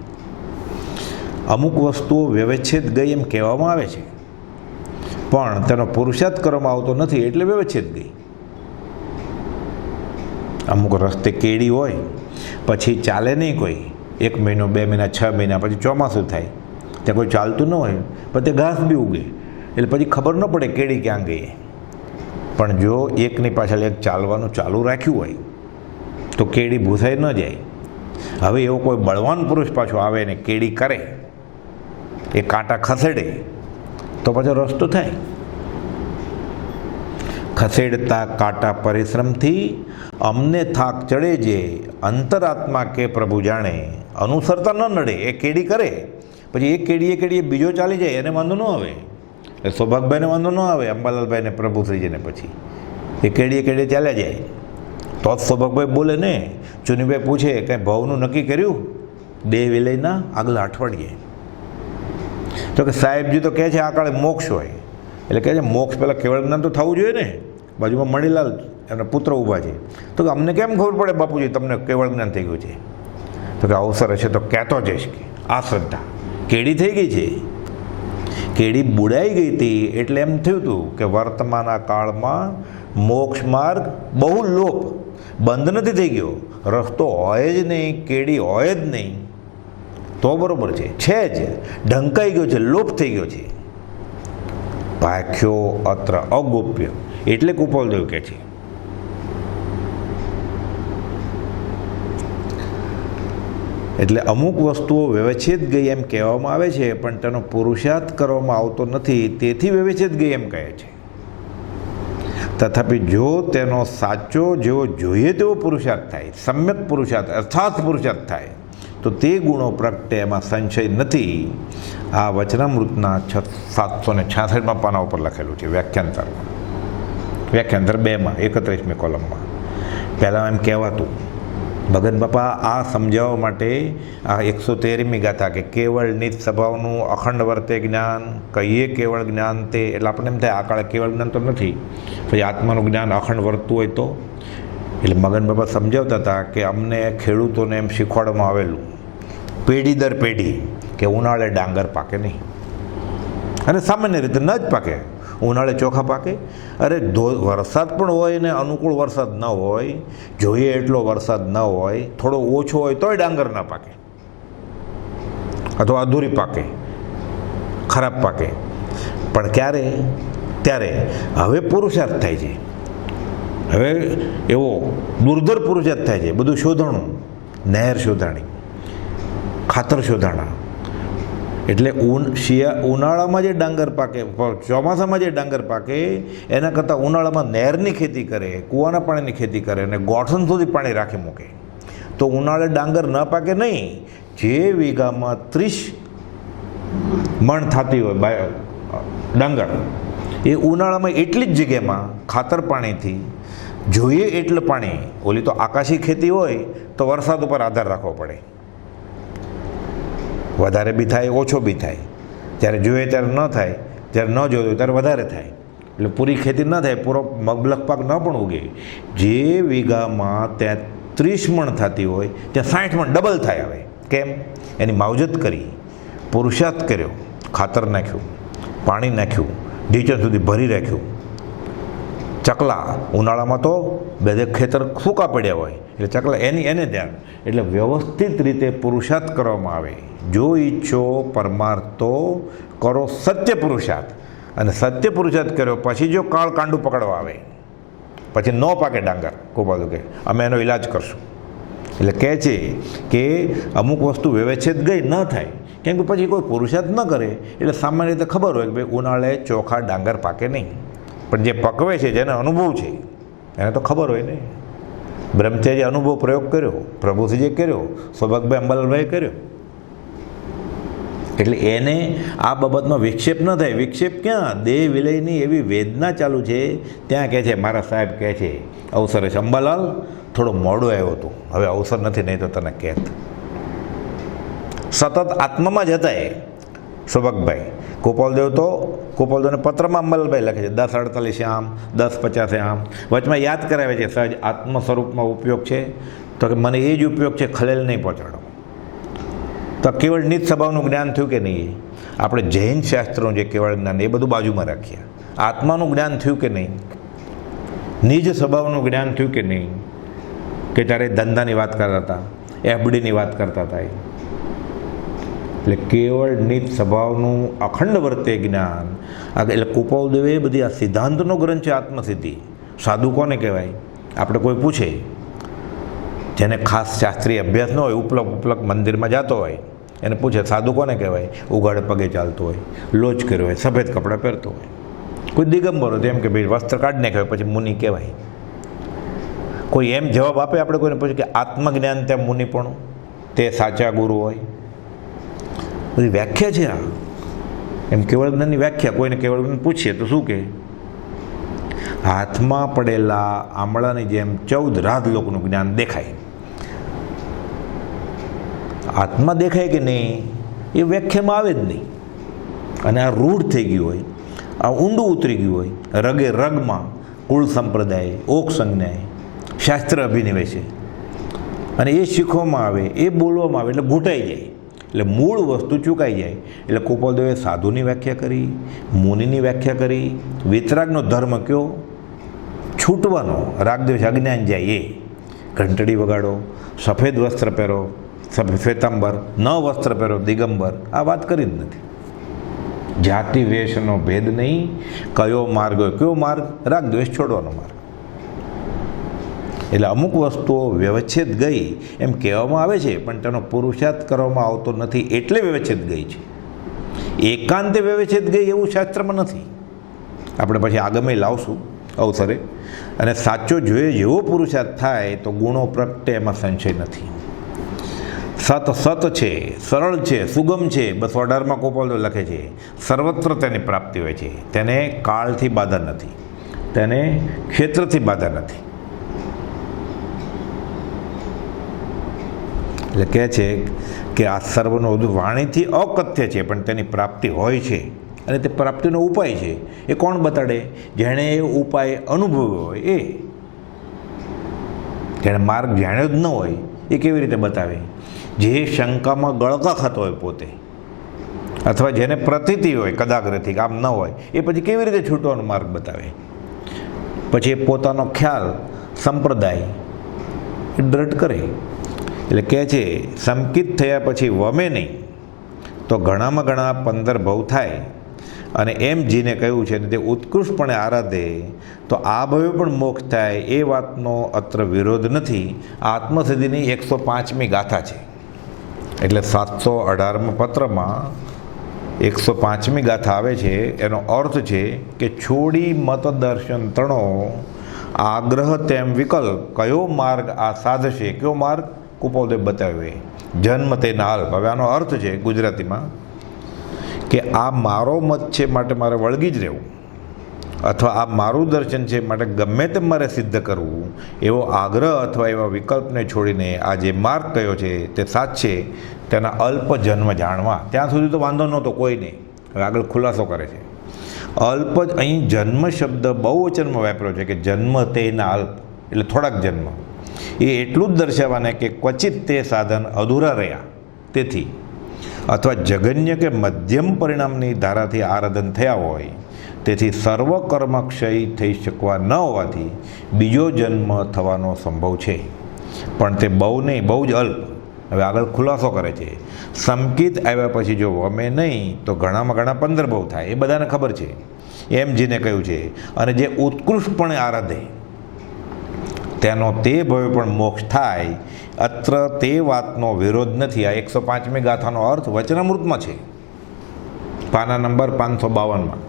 અમુક વસ્તુઓ વ્યવચ્છેદ ગઈ એમ કહેવામાં આવે છે, પણ તેનો પુરુષાર્થ કરવામાં આવતો નથી એટલે વ્યવચ્છેદ ગઈ. અમુક રસ્તે કેડી હોય પછી ચાલે નહીં કોઈ, 1 મહિનો 2 મહિના 6 મહિના પછી ચોમાસું થાય, ત્યાં કોઈ ચાલતું ન હોય, પણ તે ઘાસ બી ઉગે, એટલે પછી ખબર ન પડે કેડી ક્યાં ગઈ. પણ જો એકની પાછળ એક ચાલવાનું ચાલુ રાખ્યું હોય તો કેડી ભૂસાઈ ન જાય. હવે એવો કોઈ બળવાન પુરુષ પાછો આવે ને કેડી કરે, એ કાંટા ખસેડે તો પાછો રસ્તો થાય. ખસેડતા કાંટા પરિશ્રમથી અમને થાક ચડે જે, અંતરાત્મા કે પ્રભુ જાણે, અનુસરતા ન નડે. એ કેડી કરે પછી એક કેડીએ બીજો ચાલી જાય, એને વાંધો ન આવે. એટલે સૌભાગભાઈને વાંધો ન આવે, અંબાલાલભાઈને પ્રભુશ્રીજીને. પછી એ કેડીએ ચાલ્યા જાય તો જ સૌભાગભાઈ બોલે ને. ચુનીભાઈ પૂછે કંઈ ભાવનું નક્કી કર્યું દેહ વિલયના આગલા અઠવાડિયે? તો કે સાહેબજી તો કહે છે આ કાળે મોક્ષ હોય. એટલે કહે છે મોક્ષ પહેલાં કેવળ જ્ઞાન તો થવું જોઈએ ને. બાજુમાં મણીલાલ એમના પુત્ર ઊભા છે. તો કે અમને કેમ ખબર પડે બાપુજી તમને કેવળ જ્ઞાન થઈ ગયું છે? તો કે અવસર હશે તો કહેતો જઈશ. કે આ શ્રદ્ધા કેડી થઈ ગઈ છે, કેડી બુડાઈ ગઈ હતી, એટલે એમ થયું હતું કે વર્તમાનના કાળમાં મોક્ષ માર્ગ બહુ લોપ, બંધ નથી થઈ ગયો, રસ્તો હોય જ નહીં, કેડી હોય જ નહીં તો બરાબર છે જ, ઢંકાઈ ગયો છે, લોપ થઈ ગયો છે. ભાખ્યો અત્ર અગોપ્ય, એટલે કૃપાલદેવ કહે છે એટલે અમુક વસ્તુઓ વ્યવચ્છેદ ગઈ એમ કહેવામાં આવે છે, પણ તેનો પુરુષાર્થ કરવામાં આવતો નથી, તેથી વ્યવચ્છેદ ગઈ એમ કહે છે. તથાપિ જો તેનો સાચો જેવો જોઈએ તેવો પુરુષાર્થ થાય, સમ્યક પુરુષાર્થ અર્થાત પુરુષાર્થ થાય, તો તે ગુણો પ્રગટે એમાં સંશય નથી. આ વચનામૃતના 766 પાના ઉપર લખેલું છે વ્યાખ્યાંતર 2માં 31મી કોલમમાં. પહેલાં એમ કહેવાતું ભગત બાપા આ સમજાવવા માટે આ 113મી ગાથા કે કેવળ નિત સ્વભાવનું અખંડ વર્તે જ્ઞાન, કહીએ કેવળ જ્ઞાન તે, એટલે આપણને એમ થાય આ કાળે કેવળ જ્ઞાન તો નથી, પછી આત્માનું જ્ઞાન અખંડ વર્તતું હોય તો. એટલે મગન બાપા સમજાવતા હતા કે અમને ખેડૂતોને એમ શીખવાડવામાં આવેલું પેઢી દર પેઢી કે ઉનાળે ડાંગર પાકે નહીં, અને સામાન્ય રીતે ન જ પાકે. ઉનાળે ચોખા પાકે, અરે વરસાદ પણ હોય ને અનુકૂળ વરસાદ ન હોય, જોઈએ એટલો વરસાદ ન હોય, થોડો ઓછો હોય તોય ડાંગર ના પાકે, અથવા અધૂરી પાકે, ખરાબ પાકે. પણ ક્યારે? ત્યારે હવે પુરુષાર્થ થાય છે, હવે એવો દુર્ધર પુરુષાર્થ થાય છે, બધું શોધણું, નહેર શોધાણી, ખાતર શોધાણા. એટલે ઉનાળામાં જે ડાંગર પાકે, ચોમાસામાં જે ડાંગર પાકે એના કરતાં ઉનાળામાં નહેરની ખેતી કરે, કૂવાના પાણીની ખેતી કરે અને ગોઠણ સુધી પાણી રાખી મૂકે તો ઉનાળે ડાંગર ન પાકે નહીં. જે વીઘામાં 30 મણ થતી હોય ડાંગર, એ ઉનાળામાં એટલી જ જગ્યામાં ખાતર પાણીથી જોઈએ એટલું પાણી, ઓલી તો આકાશી ખેતી હોય તો વરસાદ ઉપર આધાર રાખવો પડે, વધારે બી થાય ઓછો બી થાય, જ્યારે જોઈએ ત્યારે ન થાય, જ્યારે ન જોયું ત્યારે વધારે થાય, એટલે પૂરી ખેતી ન થાય, પૂરો મબલખ પાક ન પણ ઉગે. જે વીઘામાં ત્યાં 30 મણ થતી હોય ત્યાં 60 મણ ડબલ થાય. હવે કેમ? એની માવજત કરી, પુરુષાર્થ કર્યો, ખાતર નાખ્યું, પાણી નાખ્યું, ઢીચણ સુધી ભરી રાખ્યું. ચકલા ઉનાળામાં તો બધે ખેતર સૂકા પડ્યા હોય એટલે ચકલા એને ધ્યાન, એટલે વ્યવસ્થિત રીતે પુરુષાર્થ કરવામાં આવે. જો ઈચ્છો પરમાર્થ તો કરો સત્ય પુરુષાર્થ, અને સત્ય પુરુષાર્થ કર્યો પછી જો કાળ કાંડું પકડવા આવે પછી ન પાકે ડાંગર, ગોપાલ કે અમે એનો ઈલાજ કરશું. એટલે કહે છે કે અમુક વસ્તુ વ્યવચ્છેદ ગઈ ન થાય, કેમ કે પછી કોઈ પુરુષાર્થ ન કરે એટલે સામાન્ય રીતે ખબર હોય કે ભાઈ ઉનાળે ચોખા ડાંગર પાકે નહીં. પણ જે પકવે છે, જેને અનુભવ છે, એને તો ખબર હોય ને. બ્રહ્મચારી અનુભવ પ્રયોગ કર્યો, પ્રભુસિંહે કર્યો, સૌભાગભાઈ અંબાલાલભાઈએ કર્યો, એટલે એને આ બાબતમાં વિક્ષેપ ન થાય. વિક્ષેપ ક્યાં? દેહ વિલયની એવી વેદના ચાલુ છે ત્યાં કહે છે, મારા સાહેબ કહે છે અવસર છે, અંબાલાલ થોડો મોડો આવ્યો હતો, હવે અવસર નથી, નહીં તો તને કહેત. સતત આત્મામાં જ હતા એ સૌભાગભાઈ. ગોપાલદેવ તો ગોપાલદેવને પત્રમાં અંબાલાલભાઈ લખે છે 10:48 આમ, 10:50 આમ, વચમાં યાદ કરાવે છે સહજ આત્મ સ્વરૂપમાં ઉપયોગ છે, તો કે મને એ જ ઉપયોગ છે, ખલેલ નહીં પહોંચાડો. તો કેવળ નિત સ્વભાવનું જ્ઞાન થયું કે નહીં? આપણે જૈન શાસ્ત્રનું જે કેવળ જ્ઞાન એ બધું બાજુમાં રાખીએ. આત્માનું જ્ઞાન થયું કે નહીં? નિજ સ્વભાવનું જ્ઞાન થયું કે નહીં? કે ત્યારે ધંધાની વાત કરતા હતા, એફડીની વાત કરતા હતા. એટલે કેવળ નિત સ્વભાવનું અખંડ વર્તે જ્ઞાન. એટલે કૃપાલદેવે બધી આ સિદ્ધાંતનો ગ્રંથ છે આત્મસિદ્ધિ. સાધુ કોને કહેવાય? આપણે કોઈ પૂછે, જેને ખાસ શાસ્ત્રીય અભ્યાસ ન હોય, ઉપલક મંદિરમાં જતો હોય, એને પૂછે સાધુ કોને કહેવાય? ઉઘાડે પગે ચાલતો હોય, લોચ કર્યો હોય, સફેદ કપડાં પહેરતો હોય. કોઈ દિગંબર હોય તો એમ કે ભાઈ વસ્ત્ર કાઢી નાખ્યો પછી મુનિ કહેવાય. કોઈ એમ જવાબ આપે, આપણે કોઈને પૂછે કે આત્મજ્ઞાન ત્યાં મુનિપણું, તે સાચા ગુરુ હોય. બધી વ્યાખ્યા છે આ. એમ કેવળ જ્ઞાનની વ્યાખ્યા કોઈને કેવળ જ્ઞાન પૂછીએ તો શું કહે? હાથમાં પડેલા આંબળાની જેમ 14 રાજલોકનું જ્ઞાન દેખાય. આત્મા દેખાય કે નહીં એ વ્યાખ્યામાં આવે જ નહીં. અને આ રૂઢ થઈ ગયું હોય, આ ઊંડું ઉતરી ગયું હોય, રગે રગમાં કુળ સંપ્રદાય, ઓક સંજ્ઞાય, શાસ્ત્ર અભિનિવેશ છે, અને એ શીખવામાં આવે, એ બોલવામાં આવે એટલે ઘૂંટાઈ જાય, એટલે મૂળ વસ્તુ ચૂકાઈ જાય. એટલે કૃપાલદેવે સાધુની વ્યાખ્યા કરી, મુનિની વ્યાખ્યા કરી. વિતરાગનો ધર્મ કયો? છૂટવાનો, રાગદ્વેષ અજ્ઞાન જાય એ. ઘંટડી વગાડો, સફેદ વસ્ત્ર પહેરો, શ્વેતાંબર, ન વસ્ત્ર પહેરો, દિગંબર, આ વાત કરી જ નથી. જાતિ વેશનો ભેદ નહીં, કયો માર્ગ હોય? કયો માર્ગ? રાગદ્વેષ છોડવાનો માર્ગ. એટલે અમુક વસ્તુઓ વ્યવચ્છેદ ગઈ એમ કહેવામાં આવે છે, પણ તેનો પુરુષાર્થ કરવામાં આવતો નથી એટલે વ્યવચ્છેદ ગઈ છે. એકાંતે વ્યવચ્છેદ ગઈ એવું શાસ્ત્રમાં નથી. આપણે પછી આગમે લાવશું અવસરે. અને સાચો જોઈએ જેવો પુરુષાર્થ થાય તો ગુણો પ્રગટે, એમાં સંશય નથી. સત છે, સરળ છે, સુગમ છે. 218માં ગોપાલદેવ લખે છે સર્વત્ર તેની પ્રાપ્તિ હોય છે. તેને કાળથી બાધા નથી, તેને ક્ષેત્રથી બાધા નથી. એટલે કહે છે કે આ સર્વનું બધું વાણીથી અકથ્ય છે, પણ તેની પ્રાપ્તિ હોય છે, અને તે પ્રાપ્તિનો ઉપાય છે એ કોણ બતાડે? જેણે એ ઉપાય અનુભવ્યો હોય એ. જેણે માર્ગ જાણ્યો જ ન હોય એ કેવી રીતે બતાવે? જે શંકામાં ગળકા ખાતો હોય પોતે, અથવા જેને પ્રતીતિ હોય કદાગ્રથી કે આમ ન હોય, એ પછી કેવી રીતે છૂટવાનો માર્ગ બતાવે? પછી એ પોતાનો ખ્યાલ સંપ્રદાય દ્રઢ કરે. એટલે કહે છે સંકિત થયા પછી વમે નહીં તો ઘણામાં ઘણા 15 ભવ થાય, અને એમ જીને કહ્યું છે તે ઉત્કૃષ્ટપણે આરાધે તો આ ભવે પણ મોક્ષ થાય, એ વાતનો અત્ર વિરોધ નથી. આત્મસિદ્ધિની 105મી ગાથા છે. એટલે 718માં પત્રમાં 105મી ગાથા આવે છે. એનો અર્થ છે કે છોડી મત દર્શન તણો આગ્રહ તેમ વિકલ્પ, કયો માર્ગ આ સાધશે? કયો માર્ગ? કુપોલદેવ બતાવ્યો જન્મ તે નાલ. હવે આનો અર્થ છે ગુજરાતીમાં કે આ મારો મત છે માટે મારે વળગી જ રહેવું, અથવા આ મારું દર્શન છે માટે ગમે તેમ મારે સિદ્ધ કરવું, એવો આગ્રહ અથવા એવા વિકલ્પને છોડીને આ જે માર્ગ કયો છે તે સાચે તેના અલ્પ જન્મ જાણવા. ત્યાં સુધી તો વાંધો નહોતો કોઈને. હવે આગળ ખુલાસો કરે છે. અલ્પ જ અહીં જન્મ શબ્દ બહુવચનમાં વાપર્યો છે કે જન્મ તેના અલ્પ, એટલે થોડાક જન્મ. એ એટલું જ દર્શાવવાને કે ક્વચિત તે સાધન અધૂરા રહ્યા, તેથી અથવા જગન્ય કે મધ્યમ પરિણામની ધારાથી આરાધન થયા હોય, તેથી સર્વ કર્મ ક્ષય થઈ શકવા ન હોવાથી બીજો જન્મ થવાનો સંભવ છે, પણ તે બહુ નહીં, બહુ જ અલ્પ. હવે આગળ ખુલાસો કરે છે. સંકિત આવ્યા પછી જો વમે નહીં તો ઘણામાં ઘણા 15 ભવ થાય, એ બધાને ખબર છે, એમ જેને કહ્યું છે. અને જે ઉત્કૃષ્ટપણે આરાધે તેનો તે ભવે પણ મોક્ષ થાય, અત્ર તે વાતનો વિરોધ નથી. આ 105મી ગાથાનો અર્થ વચનામૃતમાં છે, પાના નંબર 552માં.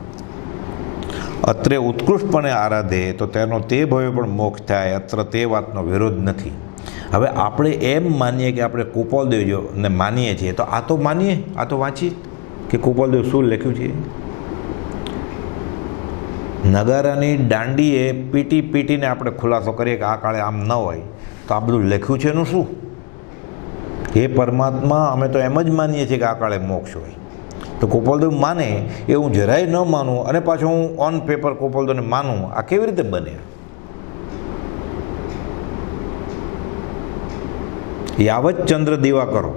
અત્રે ઉત્કૃષ્ટપણે આરાધે તો તેનો તે ભવે પણ મોક્ષ થાય, અત્ર તે વાતનો વિરોધ નથી. હવે આપણે એમ માનીએ કે આપણે કુપોલદેવને માનીએ છીએ, તો આ તો માનીએ, આ તો વાંચીએ કે કુપોલદેવ શું લખ્યું છે. નગારાની દાંડીએ પીટીને આપણે ખુલાસો કરીએ કે આ કાળે આમ ન હોય, તો આ બધું લખ્યું છે એનું શું? હે પરમાત્મા, અમે તો એમ જ માનીએ છીએ કે આ કાળે મોક્ષ હોય. તો કુપોલદેવ માને એ હું જરાય ન માનું, અને પાછું હું ઓન પેપર કુપોલદેવને માનું, આ કેવી રીતે બને? યાવત ચંદ્ર દીવા કરો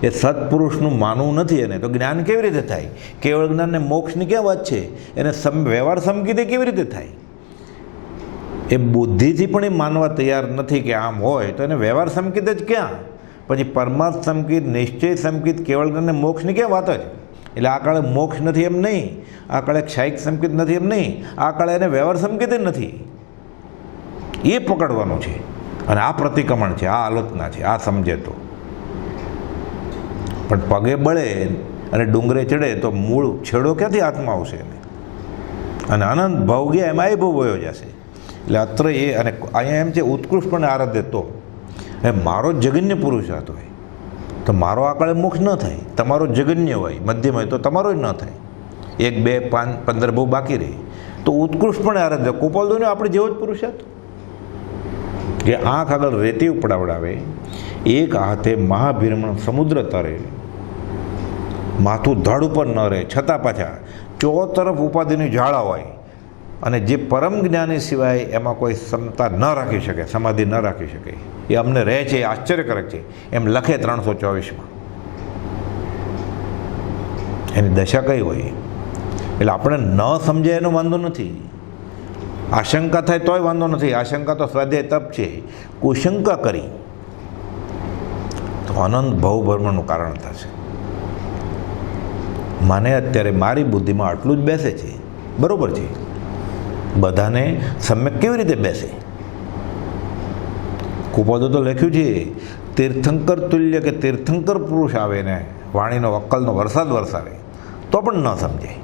એ સત્પુરુષનું માનવું નથી. એને તો જ્ઞાન કેવી રીતે થાય? કેવળ જ્ઞાનને મોક્ષની ક્યાં વાત છે? એને વ્યવહાર સમકીતે કેવી રીતે થાય? એ બુદ્ધિથી પણ એ માનવા તૈયાર નથી કે આમ હોય, તો એને વ્યવહાર સમકીત જ ક્યાં? પછી પરમાર્થ સમકીત, નિશ્ચય સમકીત, કેવળ જ્ઞાનને મોક્ષની ક્યાં વાત જ? એટલે આ કાળે મોક્ષ નથી એમ નહીં, આ કાળે ક્ષાયિક સમકીત નથી એમ નહીં, આ કાળે એને વ્યવહાર સમકીત જ નથી. એ પકડવાનું છે. અને આ પ્રતિક્રમણ છે, આ આલોચના છે, આ સમજે તો. પણ પગે બળે અને ડુંગરે ચડે તો મૂળ છેડો ક્યાંથી હાથમાં આવશે એને? અને અનંત ભાવ ગયા એમાં એ ભાવ વયો જશે. એટલે અત્ર એ, અને અહીંયા એમ છે ઉત્કૃષ્ટપણે આરાધે તો એ મારો જગન્ય પુરુષાર્થ હોય તો મારો આ કાળે મોક્ષ ન થાય. તમારો જગન્ય હોય, મધ્યમ હોય તો તમારો જ ન થાય. 1, 2, 5, 15 બહુ બાકી રહે. તો ઉત્કૃષ્ટપણે આરાધે કુપોલદેવને આપણે જેવો જ પુરુષાર્થ કે આંખ આગળ રેતી ઉપડાવડાવે, એક હાથે મહાભીરમણ સમુદ્ર તરે, માથું ધડ ઉપર ન રહે, છતાં પાછા ચોતરફ ઉપાધિની જ્વાળા હોય, અને જે પરમ જ્ઞાની સિવાય એમાં કોઈ ક્ષમતા ન રાખી શકે, સમાધિ ન રાખી શકે, એ અમને રહે છે. એ આશ્ચર્યકારક છે. એમ લખે 324માં. એની દશા કઈ હોય? એટલે આપણે ન સમજાય એનો વાંધો નથી. આશંકા થાય તોય વાંધો નથી. આશંકા તો સ્વાધ્યાય તપ છે. કુશંકા કરી તો અનંત ભવભ્રમણનું કારણ થશે. મને અત્યારે મારી બુદ્ધિમાં આટલું જ બેસે છે, બરાબર છે. બધાને સમ્યક કેવી રીતે બેસે? કુપોલદેવ તો લખ્યું છે તીર્થંકર તુલ્ય, કે તીર્થંકર પુરુષ આવે ને વાણીનો અક્કલનો વરસાદ વરસાવે તો પણ ન સમજાય,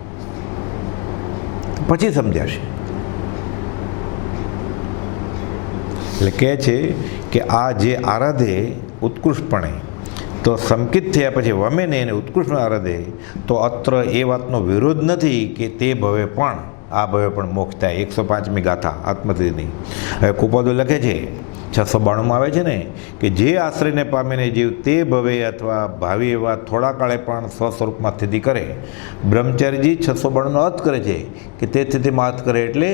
પછી સમજાશે. એટલે કહે છે કે આ જે આરાધે ઉત્કૃષ્ટપણે તો સંકિત થયા પછી વમે ને એને ઉત્કૃષ્ટ આરાધે તો અત્ર એ વાતનો વિરોધ નથી કે તે ભવે પણ આ ભવે પણ મોક્ષ થાય. 105મી ગાથા આત્મસિદ્ધિની. હવે કુપોલદેવ લખે છે 692 આવે છે ને કે જે આશ્રયને પામીને જીવ તે ભવે અથવા ભાવિ એવા થોડા કાળે પણ સ્વસ્વરૂપમાં સ્થિતિ કરે. બ્રહ્મચારીજી 692નો અર્થ કરે છે કે તે સ્થિતિમાં અર્થ કરે એટલે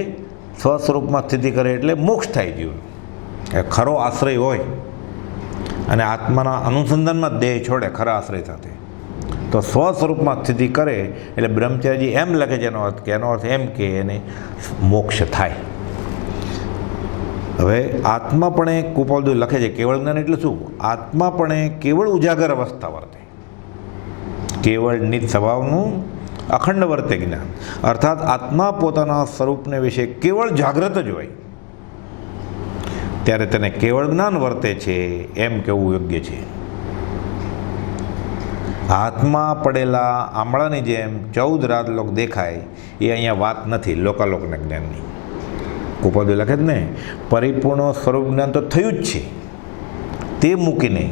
સ્વસ્વરૂપમાં સ્થિતિ કરે એટલે મોક્ષ થાય જીવ. ખરો આશ્રય હોય અને આત્માના અનુસંધાનમાં દેહ છોડે ખરા આશ્રય સાથે તો સ્વસ્વરૂપમાં સ્થિતિ કરે એટલે બ્રહ્મચારીજી એમ લખે છે એનો અર્થ એમ કે એને મોક્ષ થાય. હવે આત્માપણે કૃપાળુ લખે છે કેવળ જ્ઞાન એટલે શું? આત્માપણે કેવળ ઉજાગર અવસ્થા વર્તે, કેવળ નિજ સ્વભાવનું અખંડ વર્તે જ્ઞાન, અર્થાત આત્મા પોતાના સ્વરૂપને વિશે કેવળ જાગ્રત જ હોય ત્યારે તેને કેવળ જ્ઞાન વર્તે છે એમ કહેવું યોગ્ય છે. હાથમાં પડેલા આમળાની જેમ 14 રાજલોક દેખાય એ અહીંયા વાત નથી લોકાલોકના જ્ઞાનની. કૃપાળુ લખે જ ને પરિપૂર્ણ સ્વરૂપ જ્ઞાન તો થયું જ છે, તે મૂકીને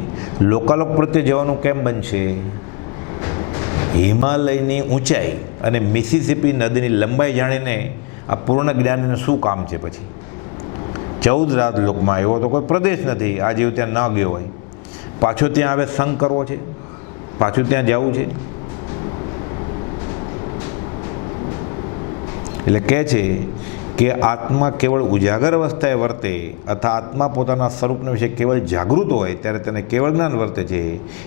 લોકાલોક પ્રત્યે જવાનું કેમ બનશે? હિમાલયની ઊંચાઈ અને મિસિસિપી નદીની લંબાઈ જાણીને આ પૂર્ણ જ્ઞાનીને શું કામ છે? પછી 14 રાજલોકમાં એવો તો કોઈ પ્રદેશ નથી આ જીવ ત્યાં ન ગયો હોય, પાછો ત્યાં આવે સંગ કરવો છે, પાછું ત્યાં જવું છે. એટલે કહે છે કે આત્મા કેવળ ઉજાગર અવસ્થાએ વર્તે અથવા આત્મા પોતાના સ્વરૂપને વિશે કેવળ જાગૃત હોય ત્યારે તેને કેવળ જ્ઞાન વર્તે છે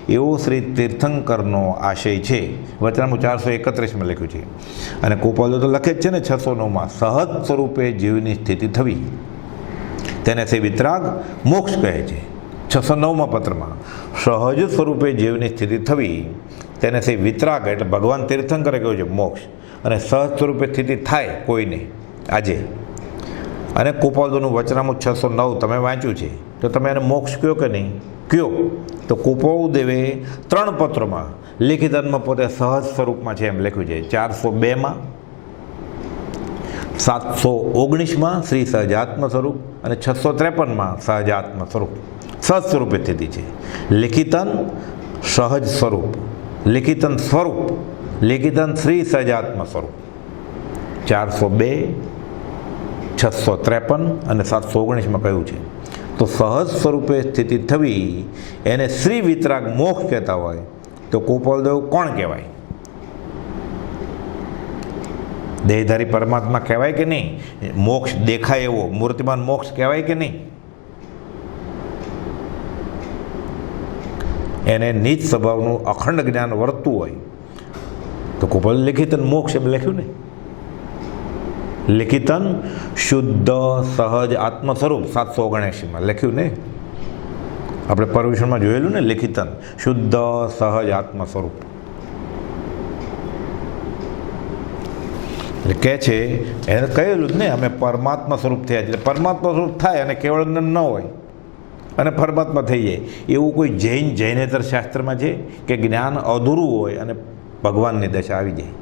એવો શ્રી તીર્થંકરનો આશય છે. વચનામું 431માં લખ્યું છે. અને કૃપાળુ તો લખે જ છે ને 609માં સહજ સ્વરૂપે જીવની સ્થિતિ થવી તેને સે વિતરાગ મોક્ષ કહે છે. 609માં પત્રમાં સહજ સ્વરૂપે જીવની સ્થિતિ થવી તેને સે વિતરાગ એટલે ભગવાન તીર્થંકરે કહ્યું છે મોક્ષ. અને સહજ સ્વરૂપે સ્થિતિ થાય કોઈને આજે. અને કૃપાળુનું વચનામું 609 તમે વાંચ્યું છે તો તમે એને મોક્ષ કયો કે નહીં? કયો. તો કૃપાળુ દેવે 3 પત્રોમાં લિખિતમાં પોતે સહજ સ્વરૂપમાં છે એમ લખ્યું છે. 402માં, 719માં શ્રી સહજાત્મ સ્વરૂપ અને 653માં સહજાત્મ સ્વરૂપ સહજ સ્વરૂપે સ્થિતિ છે. લિખિતન સહજ સ્વરૂપ, લિખિતન સ્વરૂપ, લિખિતન શ્રી સહજાત્મ સ્વરૂપ. 402, 653 અને 719માં કહ્યું છે. તો સહજ સ્વરૂપે સ્થિતિ થવી એને શ્રી વિતરાગ મોક્ષ કહેતા હોય તો કૃપાળુ કોણ કહેવાય? દેહધારી પરમાત્મા કહેવાય કે નહીં? મોક્ષ દેખાય એવો મૂર્તિમાન મોક્ષ કહેવાય કે નહીં? એને નિજ સ્વભાવનું અખંડ જ્ઞાન વર્તતું હોય તો કૃપાળુ લિખિતન મોક્ષ એમ લખ્યું ને. લિખિતન શુદ્ધ સહજ આત્મ સ્વરૂપ 779માં લખ્યું ને. આપણે પરવિષણમાં જોયેલું ને લિખિતન શુદ્ધ સહજ આત્મ સ્વરૂપ. એટલે કહે છે એને કહેલું જ ને અમે પરમાત્મા સ્વરૂપ થયા છે. પરમાત્મા સ્વરૂપ થાય અને કેવળ જ્ઞાન ન હોય અને પરમાત્મા થઈ જાય એવું કોઈ જૈનેતર શાસ્ત્રમાં છે કે જ્ઞાન અધૂરું હોય અને ભગવાનની દશા આવી જાય?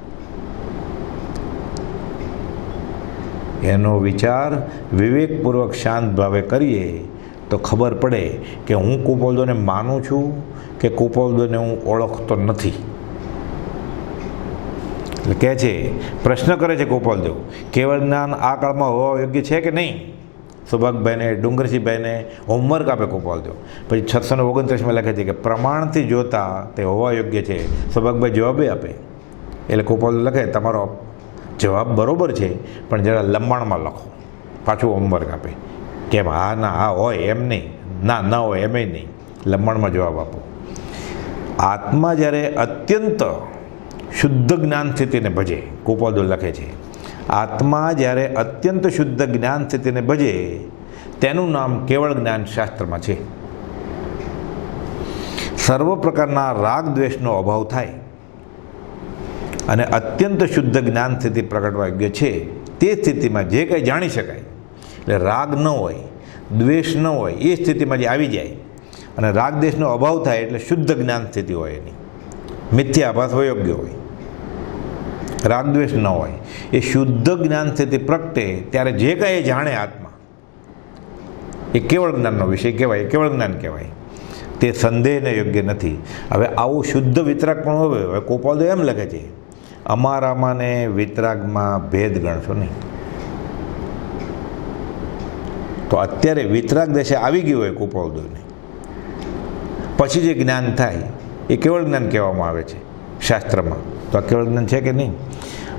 એનો વિચાર વિવેકપૂર્વક શાંત ભાવે કરીએ તો ખબર પડે કે હું કૃપાળુને માનું છું કે કૃપાળુને હું ઓળખતો નથી. એટલે કહે છે પ્રશ્ન કરે છે કૃપાળુ કેવળ જ્ઞાન આ કાળમાં હોવા યોગ્ય છે કે નહીં? સુભાગભાઈને ડુંગરસિંહભાઈને હોમવર્ક આપે કૃપાળુ. પછી 629માં લખે છે કે પ્રમાણથી જોતા તે હોવા યોગ્ય છે. સુભાગભાઈ જવાબે આપે એટલે કૃપાળુ લખે તમારો જવાબ બરાબર છે પણ જરા લંબાણમાં લખો. પાછું હોમવર્ક આપે કેમ હા ના હા હોય એમ નહીં, ના ન હોય એમ નહીં, લંબાણમાં જવાબ આપો. આત્મા જ્યારે અત્યંત શુદ્ધ જ્ઞાન સ્થિતિને ભજે, કૃપાળુ લખે છે આત્મા જ્યારે અત્યંત શુદ્ધ જ્ઞાન સ્થિતિને ભજે તેનું નામ કેવળ જ્ઞાન શાસ્ત્રમાં છે. સર્વ પ્રકારના રાગ દ્વેષનો અભાવ થાય અને અત્યંત શુદ્ધ જ્ઞાન સ્થિતિ પ્રગટવા યોગ્ય છે તે સ્થિતિમાં જે કંઈ જાણી શકાય એટલે રાગ ન હોય, દ્વેષ ન હોય એ સ્થિતિમાં જે આવી જાય અને રાગ દ્વેષનો અભાવ થાય એટલે શુદ્ધ જ્ઞાન સ્થિતિ હોય એની, મિથ્યાભાસ યોગ્ય હોય, રાગ દ્વેષ ન હોય એ શુદ્ધ જ્ઞાન સ્થિતિ પ્રગટે ત્યારે જે કાંઈ જાણે આત્મા એ કેવળ જ્ઞાનનો વિષય કહેવાય, કેવળ જ્ઞાન કહેવાય. તે સંદેહને યોગ્ય નથી. હવે આવું શુદ્ધ વિતરાગ પણ હોય. હવે કૃપાળુ એમ લખે છે અમારામાં ને વિતરાગમાં ભેદ ગણશો નહીં. તો અત્યારે વિતરાગ દશા આવી ગઈ હોય કુપોલદેવને, પછી જે જ્ઞાન થાય એ કેવળ જ્ઞાન કહેવામાં આવે છે શાસ્ત્રમાં. તો આ કેવળ જ્ઞાન છે કે નહીં?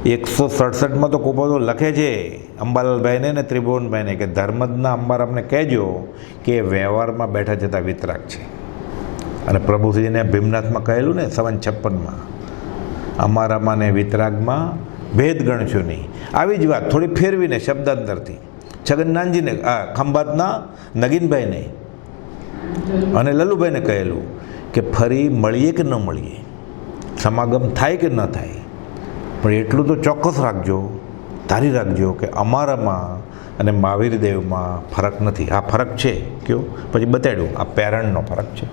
167માં તો કુપોલદેવ લખે છે અંબાલાલભાઈને ને ત્રિભુવનભાઈને કે ધર્મજના અંબારામને કહેજો કે વ્યવહારમાં બેઠા જતા વિતરાગ છે. અને પ્રભુશ્રીને ભીમનાથમાં કહેલું ને 5756માં, અમારામાં ને વિતરાગમાં ભેદ ગણશો નહીં. આવી જ વાત થોડી ફેરવીને શબ્દાંતરથી છગનનાનજીને ખંભાતના નગીનભાઈને અને લલુભાઈને કહેલું કે ફરી મળીએ કે ન મળીએ, સમાગમ થાય કે ન થાય, પણ એટલું તો ચોક્કસ રાખજો, ધારી રાખજો કે અમારામાં અને મહાવીર દેવમાં ફરક નથી. આ ફરક છે કયો? પછી બતાડ્યું આ પેરણનો ફરક છે.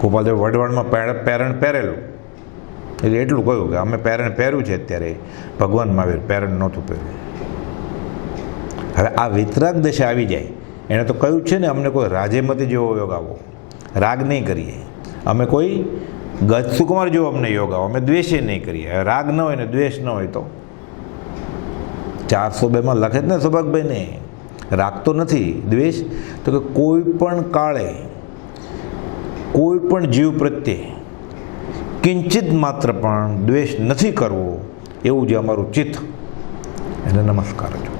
ગોપાલદેવ વઢવાણમાં પેરણ પહેરેલું એટલે એટલું કહ્યું કે અમે પેરણ પહેર્યું છે, અત્યારે ભગવાન મહાવીર પેરણ નહોતું પહેર્યું. હવે આ વિતરાગ દશા આવી જાય, એણે તો કહ્યું છે ને અમને કોઈ રાજેમતી જેવો યોગ આવો, રાગ નહીં કરીએ, અમે કોઈ ગજ સુકુમાર જેવો અમને યોગ આવો, અમે દ્વેષે નહીં કરીએ. રાગ ન હોય ને દ્વેષ ન હોય તો 402માં લખે જ ને સૌભાગભાઈને, રાગ તો નથી, દ્વેષ તો કે કોઈ પણ કાળે કોઈ પણ જીવ પ્રત્યે કિંચિત માત્ર પણ દ્વેષ નથી કરવો, એવું જે અમારું ચિત્ત, એને નમસ્કાર જો.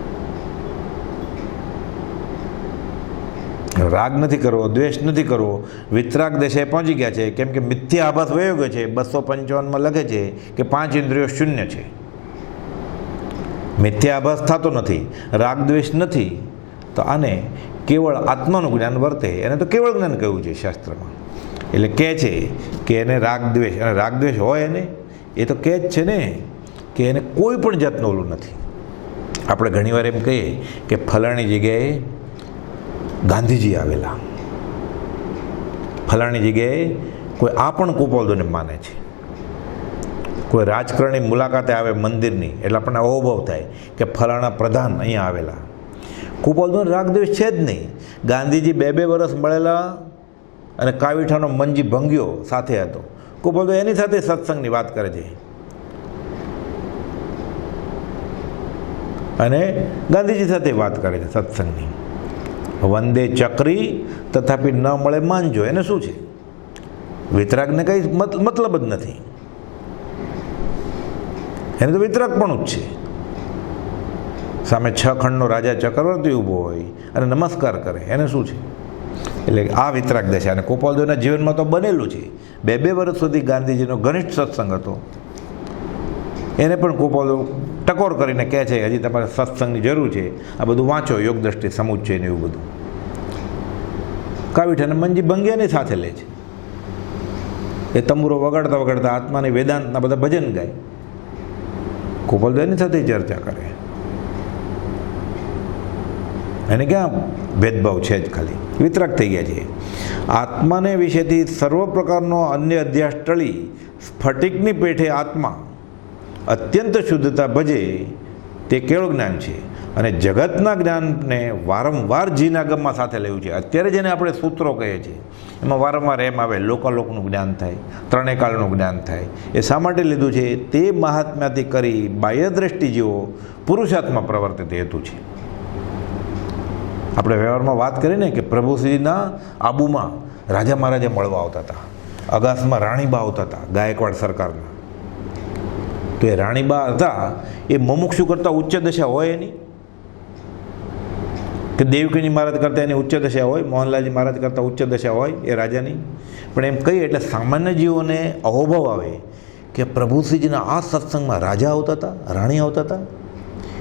રાગ નથી કરવો, દ્વેષ નથી કરવો. વિતરાગ દશાએ પહોંચી ગયા છે, કેમ કે મિથ્યા આભાસ વયો ગયો છે. 255માં લખે છે કે 5 ઇન્દ્રિયો શૂન્ય છે, મિથ્યા આભાસ થતો નથી, રાગ દ્વેષ નથી. તો આને કેવળ આત્માનું જ્ઞાન વર્તે, એને તો કેવળ જ્ઞાન કહ્યું છે શાસ્ત્રમાં. એટલે કહે છે કે એને રાગ દ્વેષ, અને રાગ દ્વેષ હોય એને એ તો કહે જ છે ને કે એને કોઈ પણ જાતનું ઓલું નથી. આપણે ઘણીવાર એમ કહીએ કે ફલાણી જગ્યાએ ગાંધીજી આવેલા, ફલાણી જગ્યાએ કોઈ આ પણ કુપોલદેવને માને છે. કોઈ રાજકારણી મુલાકાતે આવે મંદિરની એટલે આપણને અહોભાવ થાય કે ફલાણા પ્રધાન અહીંયા આવેલા. કુપોલદેવનો રાગદ્વેષ છે જ નહીં. ગાંધીજી 2 વર્ષ મળેલા અને કાવીઠાનો મંજી ભંગ્યો સાથે હતો. કુપોલદેવ એની સાથે સત્સંગની વાત કરે છે અને ગાંધીજી સાથે વાત કરે છે સત્સંગની. વંદે ચક્રી તથાપી ન મળે માનજો, એને શું છે? વિતરાગને કંઈ મતલબ જ નથી, એને તો વિતરાગપણું જ છે. સામે 6 ખંડનો રાજા ચક્રવર્તી ઊભો હોય અને નમસ્કાર કરે, એને શું છે? એટલે આ વિતરાગ દશા. અને કુપોલદેવના જીવનમાં તો બનેલું છે. 2 વર્ષ સુધી ગાંધીજીનો ઘનિષ્ઠ સત્સંગ હતો. એને પણ કુપોલદેવ ટકોર કરીને કહે છે હજી તમારે સત્સંગની જરૂર છે, આ બધું વાંચો, યોગ દ્રષ્ટિ સમુચ્ચય ને એવું બધું. કાવીઠાને મંજી ભંગ્યાની સાથે લે છે. એ તંબુરો વગાડતા વગાડતા આત્માની વેદાંતના બધા ભજન ગાય. કુપોલદેવ એની સાથે ચર્ચા કરે. એને ક્યાં ભેદભાવ છે જ, ખાલી વિતરાગ થઈ ગયા છે. આત્માને વિશેથી સર્વ પ્રકારનો અન્ય અધ્યાસ ટળી સ્ફટિકની પેઠે આત્મા અત્યંત શુદ્ધતા ભજે તે કેળું જ્ઞાન છે. અને જગતના જ્ઞાનને વારંવાર જીનાગમમાં સાથે લેવું છે. અત્યારે જેને આપણે સૂત્રો કહીએ છીએ એમાં વારંવાર એમ આવે લોકાલોકનું જ્ઞાન થાય, ત્રણેય કાળનું જ્ઞાન થાય. એ શા માટે લીધું છે? તે મહાત્મ્યાથી કરી બાહ્ય દ્રષ્ટિ જેવો પુરુષાત્મા પ્રવર્તિત હેતુ છે. આપણે વ્યવહારમાં વાત કરીએ ને કે પ્રભુશ્રીના આબુમાં રાજા મહારાજા મળવા આવતા હતા, અગાસમાં રાણીબા આવતા હતા ગાયકવાડ સરકારના. તો એ રાણીબા હતા એ મુમુક્ષુ કરતાં ઉચ્ચ દશા હોય એની, કે દેવકીજી મહારાજ કરતાં એની ઉચ્ચ દશા હોય, મોહનલાલજી મહારાજ કરતાં ઉચ્ચ દશા હોય એ રાજાની. પણ એમ કહીએ એટલે સામાન્ય જીવોને અહોભાવ આવે કે પ્રભુશ્રીજીના આ સત્સંગમાં રાજા આવતા હતા, રાણી આવતા હતા.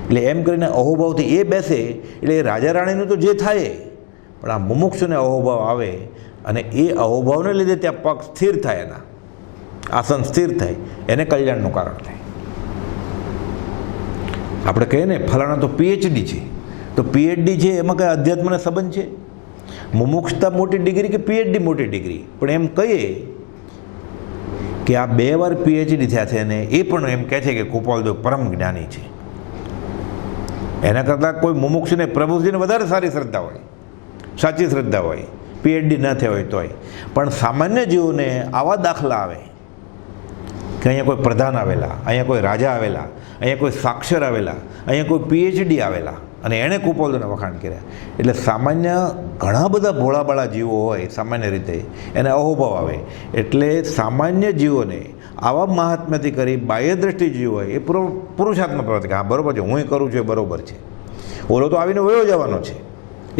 એટલે એમ કરીને અહોભાવથી એ બેસે એટલે એ રાજા રાણીનું તો જે થાય, પણ આ મુમુક્ષુને અહોભાવ આવે અને એ અહોભાવને લીધે ત્યાં પગ સ્થિર થાય, એના આસન સ્થિર થાય, એને કલ્યાણનું કારણ થાય. આપણે કહીએ ને ફલાણા તો પીએચડી છે, તો પીએચડી છે એમાં કંઈ અધ્યાત્મને સંબંધ છે? મુમુક્ષતા મોટી ડિગ્રી કે પીએચડી મોટી ડિગ્રી? પણ એમ કહીએ કે આ 2 વાર પીએચડી થયા છે અને એ પણ એમ કહે છે કે કુપોલદેવ પરમ જ્ઞાની છે. એના કરતાં કોઈ મુમુક્ષને પ્રભુજીને વધારે સારી શ્રદ્ધા હોય, સાચી શ્રદ્ધા હોય, પીએચડી ન થયા હોય તોય. પણ સામાન્ય જીવોને આવા દાખલા આવે કે અહીંયા કોઈ પ્રધાન આવેલા, અહીંયા કોઈ રાજા આવેલા, અહીંયા કોઈ સાક્ષર આવેલા, અહીંયા કોઈ પીએચડી આવેલા, અને એણે કુપોલદોના વખાણ કર્યા. એટલે સામાન્ય ઘણા બધા ભોળાબાળા જીવો હોય સામાન્ય રીતે એને અહોભાવ આવે. એટલે સામાન્ય જીવોને આવા મહાત્મ્યથી કરી બાહ્ય દ્રષ્ટિ જીવ હોય એ પુરુષાર્થમાં પ્રવૃત્તિ કે હા બરાબર છે, હું કરું છું એ બરાબર છે. ઓલો તો આવીને વયો જવાનો છે,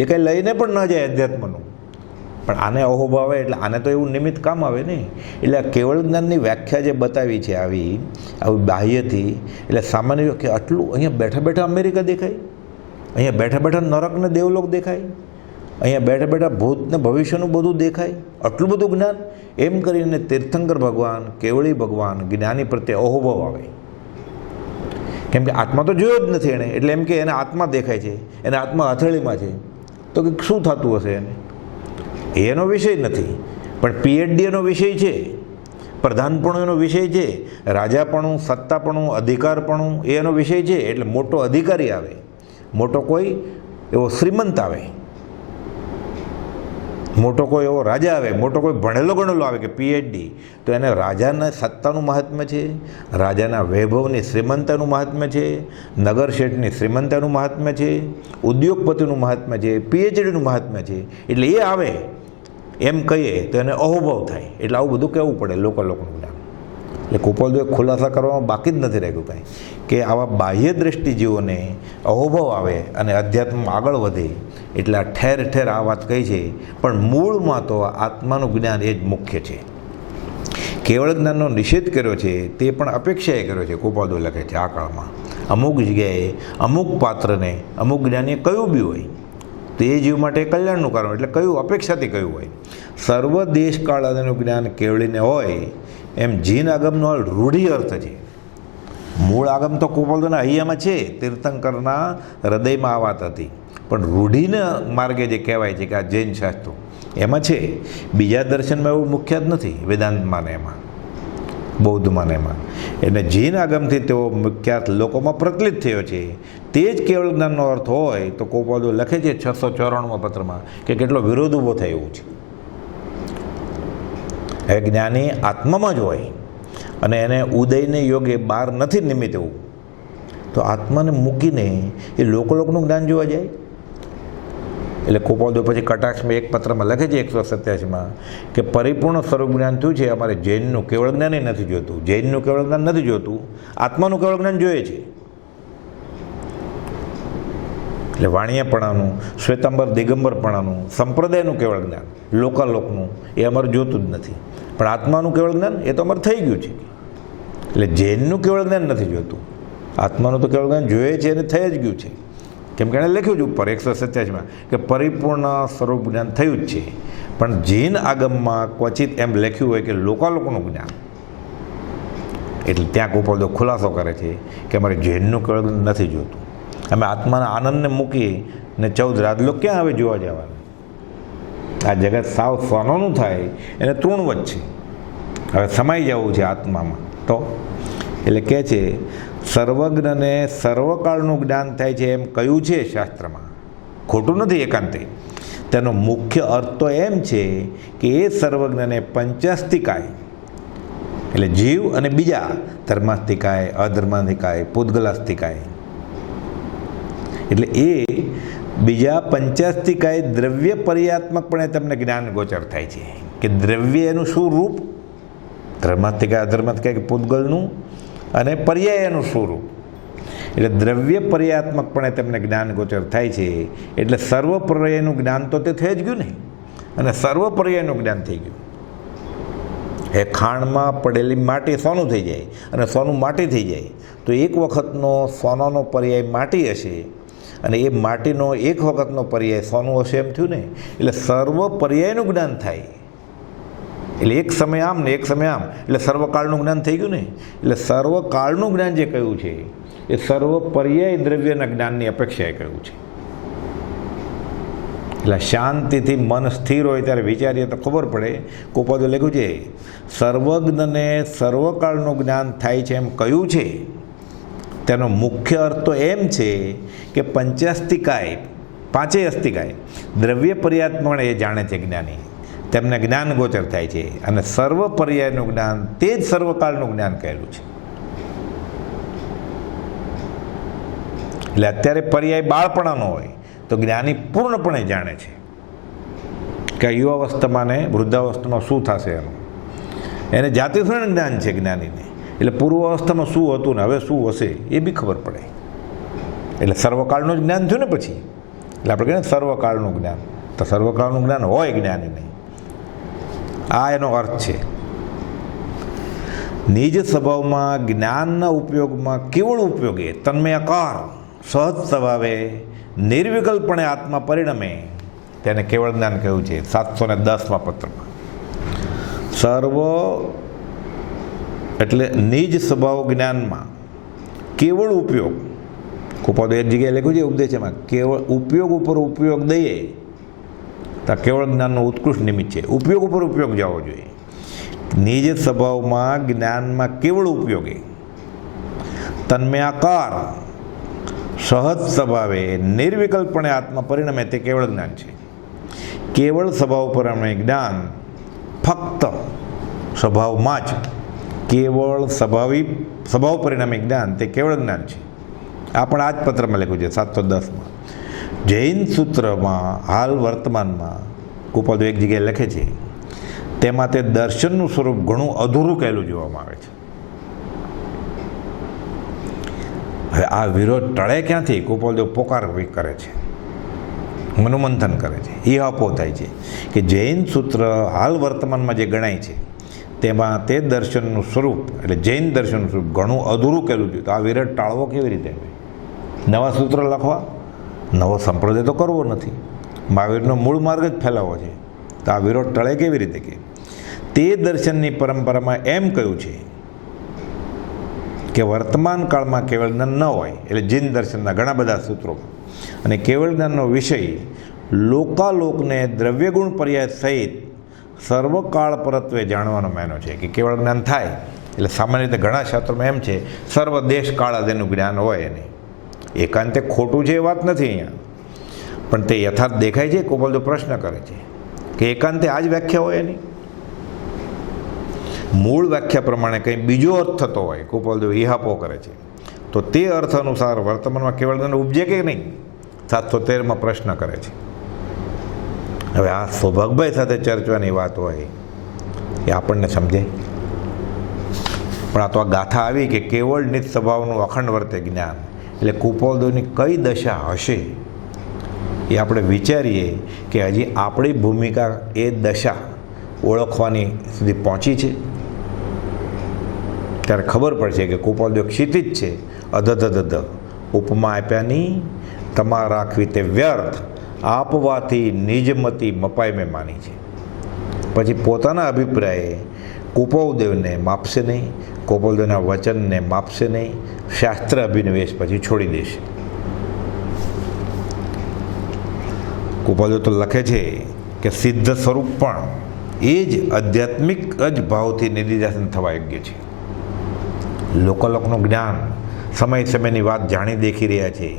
એ કંઈ લઈને પણ ન જાય અધ્યાત્મનું. પણ આને અહોભાવ આવે એટલે આને તો એવું નિમિત્ત કામ આવે નહીં. એટલે આ કેવળ જ્ઞાનની વ્યાખ્યા જે બતાવી છે આવી બાહ્યથી, એટલે સામાન્ય કે આટલું અહીંયા બેઠા બેઠા અમેરિકા દેખાય, અહીંયા બેઠા બેઠા નરક ને દેવલોક દેખાય, અહીંયા બેઠા બેઠા ભૂત ને ભવિષ્યનું બધું દેખાય, આટલું બધું જ્ઞાન. એમ કરીને તીર્થંકર ભગવાન, કેવળી ભગવાન, જ્ઞાની પ્રત્યે અહોભાવ આવે. કેમ કે આત્મા તો જોયો જ નથી એણે, એટલે એમ કે એને આત્મા દેખાય છે, એને આત્મા હથેળીમાં છે, તો કે શું થતું હશે એને? એનો વિષય નથી, પણ પીએચડી એનો વિષય છે, પ્રધાનપણું એનો વિષય છે, રાજાપણું, સત્તાપણું, અધિકારપણું એ એનો વિષય છે. એટલે મોટો અધિકારી આવે, મોટો કોઈ એવો શ્રીમંત આવે, મોટો કોઈ એવો રાજા આવે, મોટો કોઈ ભણેલો ગણેલો આવે કે પીએચડી, તો એને રાજાના સત્તાનું મહાત્મ્ય છે, રાજાના વૈભવની શ્રીમંતાનું મહાત્મ્ય છે, નગર શેઠની શ્રીમંતાનું મહાત્મ્ય છે, ઉદ્યોગપતિનું મહાત્મ્ય છે, પીએચડીનું મહાત્મ્ય છે. એટલે એ આવે એમ કહીએ તો એને અહોભાવ થાય. એટલે આવું બધું કહેવું પડે લોકનું જ્ઞાન. એટલે કુપોલદેવે ખુલાસા કરવામાં બાકી જ નથી રાખ્યું કાંઈ, કે આવા બાહ્ય દ્રષ્ટિ જીવોને અહોભાવ આવે અને અધ્યાત્મમાં આગળ વધે. એટલે આ ઠેર ઠેર આ વાત કહી છે, પણ મૂળમાં તો આત્માનું જ્ઞાન એ જ મુખ્ય છે. કેવળ જ્ઞાનનો નિષેધ કર્યો છે તે પણ અપેક્ષાએ કર્યો છે. કુપોલદેવ લખે છે આ કાળમાં અમુક જગ્યાએ અમુક પાત્રને અમુક જ્ઞાનીએ કહ્યું બી હોય તો એ જીવ માટે કલ્યાણનું કારણ, એટલે કયું અપેક્ષાથી કહ્યું હોય. સર્વ દેશકાળ આદિનું જ્ઞાન કેવળીને હોય એમ જીન આગમનો રૂઢિ અર્થ છે. મૂળ આગમ તો કુપોલદેવના હૈયામાં છે, તીર્થંકરના હૃદયમાં આ વાત હતી, પણ રૂઢિના માર્ગે જે કહેવાય છે કે આ જૈન શાસ્ત્રો એમાં છે. બીજા દર્શનમાં એવું મુખ્ય જ નથી, વેદાંતમાં ને એમાં, બૌદ્ધમાં ને એમાં. એટલે જીન આગમથી તેઓ મુખ્યાત લોકોમાં પ્રચલિત થયો છે. તે જ કેવળ જ્ઞાનનો અર્થ હોય તો કુપોલદેવ લખે છે 694માં પત્રમાં કે કેટલો વિરોધ ઊભો થાય એવું છે. એ જ્ઞાની આત્મામાં જ હોય અને એને ઉદયને યોગે બહાર નથી નિમિત્ત એવું, તો આત્માને મૂકીને એ લોકનું જ્ઞાન જોવા જાય. એટલે કુપોલદેવ પછી કટાક્ષમાં એક પત્રમાં લખે છે 187માં કે પરિપૂર્ણ સ્વરૂપ જ્ઞાન થયું છે, અમારે જૈનનું કેવળ જ્ઞાન એ નથી જોતું, જૈનનું કેવળ જ્ઞાન નથી જોતું, આત્માનું કેવળ જ્ઞાન જોઈએ છે. એટલે વાણિયાપણાનું, શ્વેતાંબર દિગંબરપણાનું, સંપ્રદાયનું કેવળ જ્ઞાન, લોકનું એ અમારે જોતું જ નથી, પણ આત્માનું કેવળ જ્ઞાન એ તો અમારે થઈ ગયું છે. એટલે જૈનનું કેવળ જ્ઞાન નથી જોતું, આત્માનું તો કેવળ જ્ઞાન જોઈએ છે અને થઈ જ ગયું છે. કેમ કે એણે લખ્યું છે ઉપર 187માં કે પરિપૂર્ણ સ્વરૂપ જ્ઞાન થયું જ છે. પણ જૈન આગમમાં ક્વચિત એમ લખ્યું હોય કે લોકોનું જ્ઞાન. એટલે ત્યાં કુપોલદેવ ખુલાસો કરે છે કે અમારે જૈનનું કેવળ જ્ઞાન નથી જોતું, અમે આત્માના આનંદને મૂકી ને 14 રાજલોક ક્યાં હવે જોવા જવાનું? આ જગત સાવ સોનોનું થાય એને તૃણવત છે, હવે સમાઈ જવું છે આત્મામાં. તો એટલે કહે છે સર્વજ્ઞને સર્વકાળનું જ્ઞાન થાય છે એમ કહ્યું છે શાસ્ત્રમાં, ખોટું નથી એકાંતે. તેનો મુખ્ય અર્થ તો એમ છે કે એ સર્વજ્ઞને પંચાસ્તિકાય એટલે જીવ અને બીજા ધર્માસ્તિકાય, અધર્માસ્તિકાય, પૂતગલાસ્તિકાય, એટલે એ બીજા પંચાસ્તિકાય દ્રવ્ય પર્યાત્મકપણે તમને જ્ઞાન ગોચર થાય છે. કે દ્રવ્ય એનું શું રૂપ, ધર્માસ્તિકાય, અધર્માસ્તિકાય કે પૂતગલનું, અને પર્યાયનું સ્વરૂપ. એટલે દ્રવ્ય પર્યાત્મકપણે તેમને જ્ઞાન ગોચર થાય છે. એટલે સર્વ પર્યાયનું જ્ઞાન તો તે થઈ જ ગયું ને, અને સર્વ પર્યાયનું જ્ઞાન થઈ ગયું. એ ખાણમાં પડેલી માટી સોનું થઈ જાય અને સોનું માટી થઈ જાય, તો એક વખતનો સોનાનો પર્યાય માટી હશે અને એ માટીનો એક વખતનો પર્યાય સોનું હશે એમ થયું ને. એટલે સર્વ પર્યાયનું જ્ઞાન થાય. એટલે એક સમય આમ ને એક સમય આમ, એટલે સર્વકાળનું જ્ઞાન થઈ ગયું ને. એટલે સર્વકાળનું જ્ઞાન જે કહ્યું છે એ સર્વ પર્યાય દ્રવ્યના જ્ઞાનની અપેક્ષાએ કહ્યું છે. એટલે શાંતિથી મન સ્થિર હોય ત્યારે વિચારીએ તો ખબર પડે. કુપોલદેવે લખ્યું છે સર્વજ્ઞને સર્વકાળનું જ્ઞાન થાય છે એમ કહ્યું છે. તેનો મુખ્ય અર્થ તો એમ છે કે પંચાસ્તિકાય, પાંચેય અસ્તિકાય દ્રવ્ય પર્યાત્મક એ જાણે છે જ્ઞાની, તેમને જ્ઞાન ગોચર થાય છે. અને સર્વ પર્યાયનું જ્ઞાન તે જ સર્વકાળનું જ્ઞાન કહેલું છે. એટલે અત્યારે પર્યાય બાળપણાનો હોય તો જ્ઞાની પૂર્ણપણે જાણે છે કે યુવાવસ્થામાં ને વૃદ્ધાવસ્થામાં શું થશે એનું. એને જાતે થોડું જ્ઞાન છે જ્ઞાનીને, એટલે પૂર્વાવસ્થામાં શું હતું ને હવે શું હશે એ બી ખબર પડે. એટલે સર્વકાળનું જ જ્ઞાન થયું ને પછી. એટલે આપણે કહીએ ને સર્વકાળનું જ્ઞાન, તો સર્વકાળનું જ્ઞાન હોય જ્ઞાનીને. આ એનો અર્થ છે. નિજ સ્વભાવમાં જ્ઞાનના ઉપયોગમાં કેવળ ઉપયોગે તન્મયાકાર સહજ સ્વભાવે નિર્વિકલ્પણે આત્મા પરિણમે તેને કેવળ જ્ઞાન કહ્યું છે 710મા પત્રમાં. સર્વ એટલે નિજ સ્વભાવ જ્ઞાનમાં કેવળ ઉપયોગ, કુપાદો એક જગ્યાએ લખ્યું છે ઉપદેશમાં, કેવળ ઉપયોગ ઉપર ઉપયોગ દઈએ તો કેવળ જ્ઞાનનું ઉત્કૃષ્ટ નિમિત્ત છે. ઉપયોગ ઉપર ઉપયોગ જવો જોઈએ. નિજ સ્વભાવમાં જ્ઞાનમાં કેવળ ઉપયોગે તન્મયાકાર સહજ સ્વભાવે નિર્વિકલ્પણે આત્મા પરિણમે તે કેવળ જ્ઞાન છે. કેવળ સ્વભાવ પરિણમે જ્ઞાન ફક્ત સ્વભાવમાં જ, કેવળ સ્વભાવ પરિણામે જ્ઞાન તે કેવળ જ્ઞાન છે. આ પણ આ જ પત્રમાં લખ્યું છે 710માં. જૈન સૂત્રમાં હાલ વર્તમાનમાં કુપાદો એક જગ્યાએ લખે છે, તેમાં તે દર્શનનું સ્વરૂપ ઘણું અધૂરું કહેલું જોવામાં આવે છે. હવે આ વિરોધ ટળે ક્યાંથી? કુપાલદેવ પોકાર કરે છે, મનોમંથન કરે છે, એ આપો થાય છે કે જૈન સૂત્ર હાલ વર્તમાનમાં જે ગણાય છે તેમાં તે દર્શનનું સ્વરૂપ એટલે જૈન દર્શનનું સ્વરૂપ ઘણું અધૂરું કહેલું છે. તો આ વિરોધ ટાળવો કેવી રીતે? નવા સૂત્ર લખવા, નવો સંપ્રદાય તો કરવો નથી, મહાવીરનો મૂળ માર્ગ જ ફેલાવવો છે. તો આ વિરોધ ટળે કેવી રીતે? કે તે દર્શનની પરંપરામાં એમ કહ્યું છે કે વર્તમાન કાળમાં કેવળ જ્ઞાન ન હોય, એટલે જૈન દર્શનના ઘણા બધા સૂત્રોમાં, અને કેવળ જ્ઞાનનો વિષય લોકાલોકને દ્રવ્યગુણ પર્યાય સહિત સર્વકાળ પરત્વે જાણવાનો માન્યો છે. કે કેવળ જ્ઞાન થાય એટલે સામાન્ય રીતે ઘણા શાસ્ત્રોમાં એમ છે સર્વ દેશ કાળ તેનું જ્ઞાન હોય. એને એકાંતે ખોટું છે એ વાત નથી અહીંયા, પણ તે યથાર્થ દેખાય છે. કુપાલદેવ પ્રશ્ન કરે છે કે એકાંતે આ જ વ્યાખ્યા હોય એની? મૂળ વ્યાખ્યા પ્રમાણે કંઈ બીજો અર્થ થતો હોય, કુપાલદેવ ઇહાપો કરે છે, તો તે અર્થ અનુસાર વર્તમાનમાં કેવળ જ્ઞાન ઉપજે કે નહીં? 713માં પ્રશ્ન કરે છે. હવે આ સૌભાગભાઈ સાથે ચર્ચવાની વાત હોય એ આપણને સમજાય, પણ આ તો આ ગાથા આવી કે કેવળ નિજ સ્વભાવનું અખંડ વર્તે જ્ઞાન, એટલે કુપાલદેવની કઈ દશા હશે એ આપણે વિચારીએ કે હજી આપણી ભૂમિકા એ દશા ઓળખવાની સુધી પહોંચી છે. ત્યારે ખબર પડશે કે કુપાલદેવ ક્ષિતિજ છે, અધધ ઉપમા આપ્યાની તમા રાખવી તે વ્યર્થ, આપવાથી નિજમતી મપાઈ મેં માની છે. પછી પોતાના અભિપ્રાયે કુપાલદેવને માપશે નહીં, કુપાલદેવના વચનને માપશે નહીં, શાસ્ત્ર અભિનિવેશ પછી છોડી દેશે. કુપાલદેવ તો લખે છે કે સિદ્ધ સ્વરૂપ પણ એ જ આધ્યાત્મિક જ ભાવથી નિધિધ્યાસન થવા યોગ્ય છે. લોકોનું જ્ઞાન સમય સમયની વાત જાણી દેખી રહ્યા છે,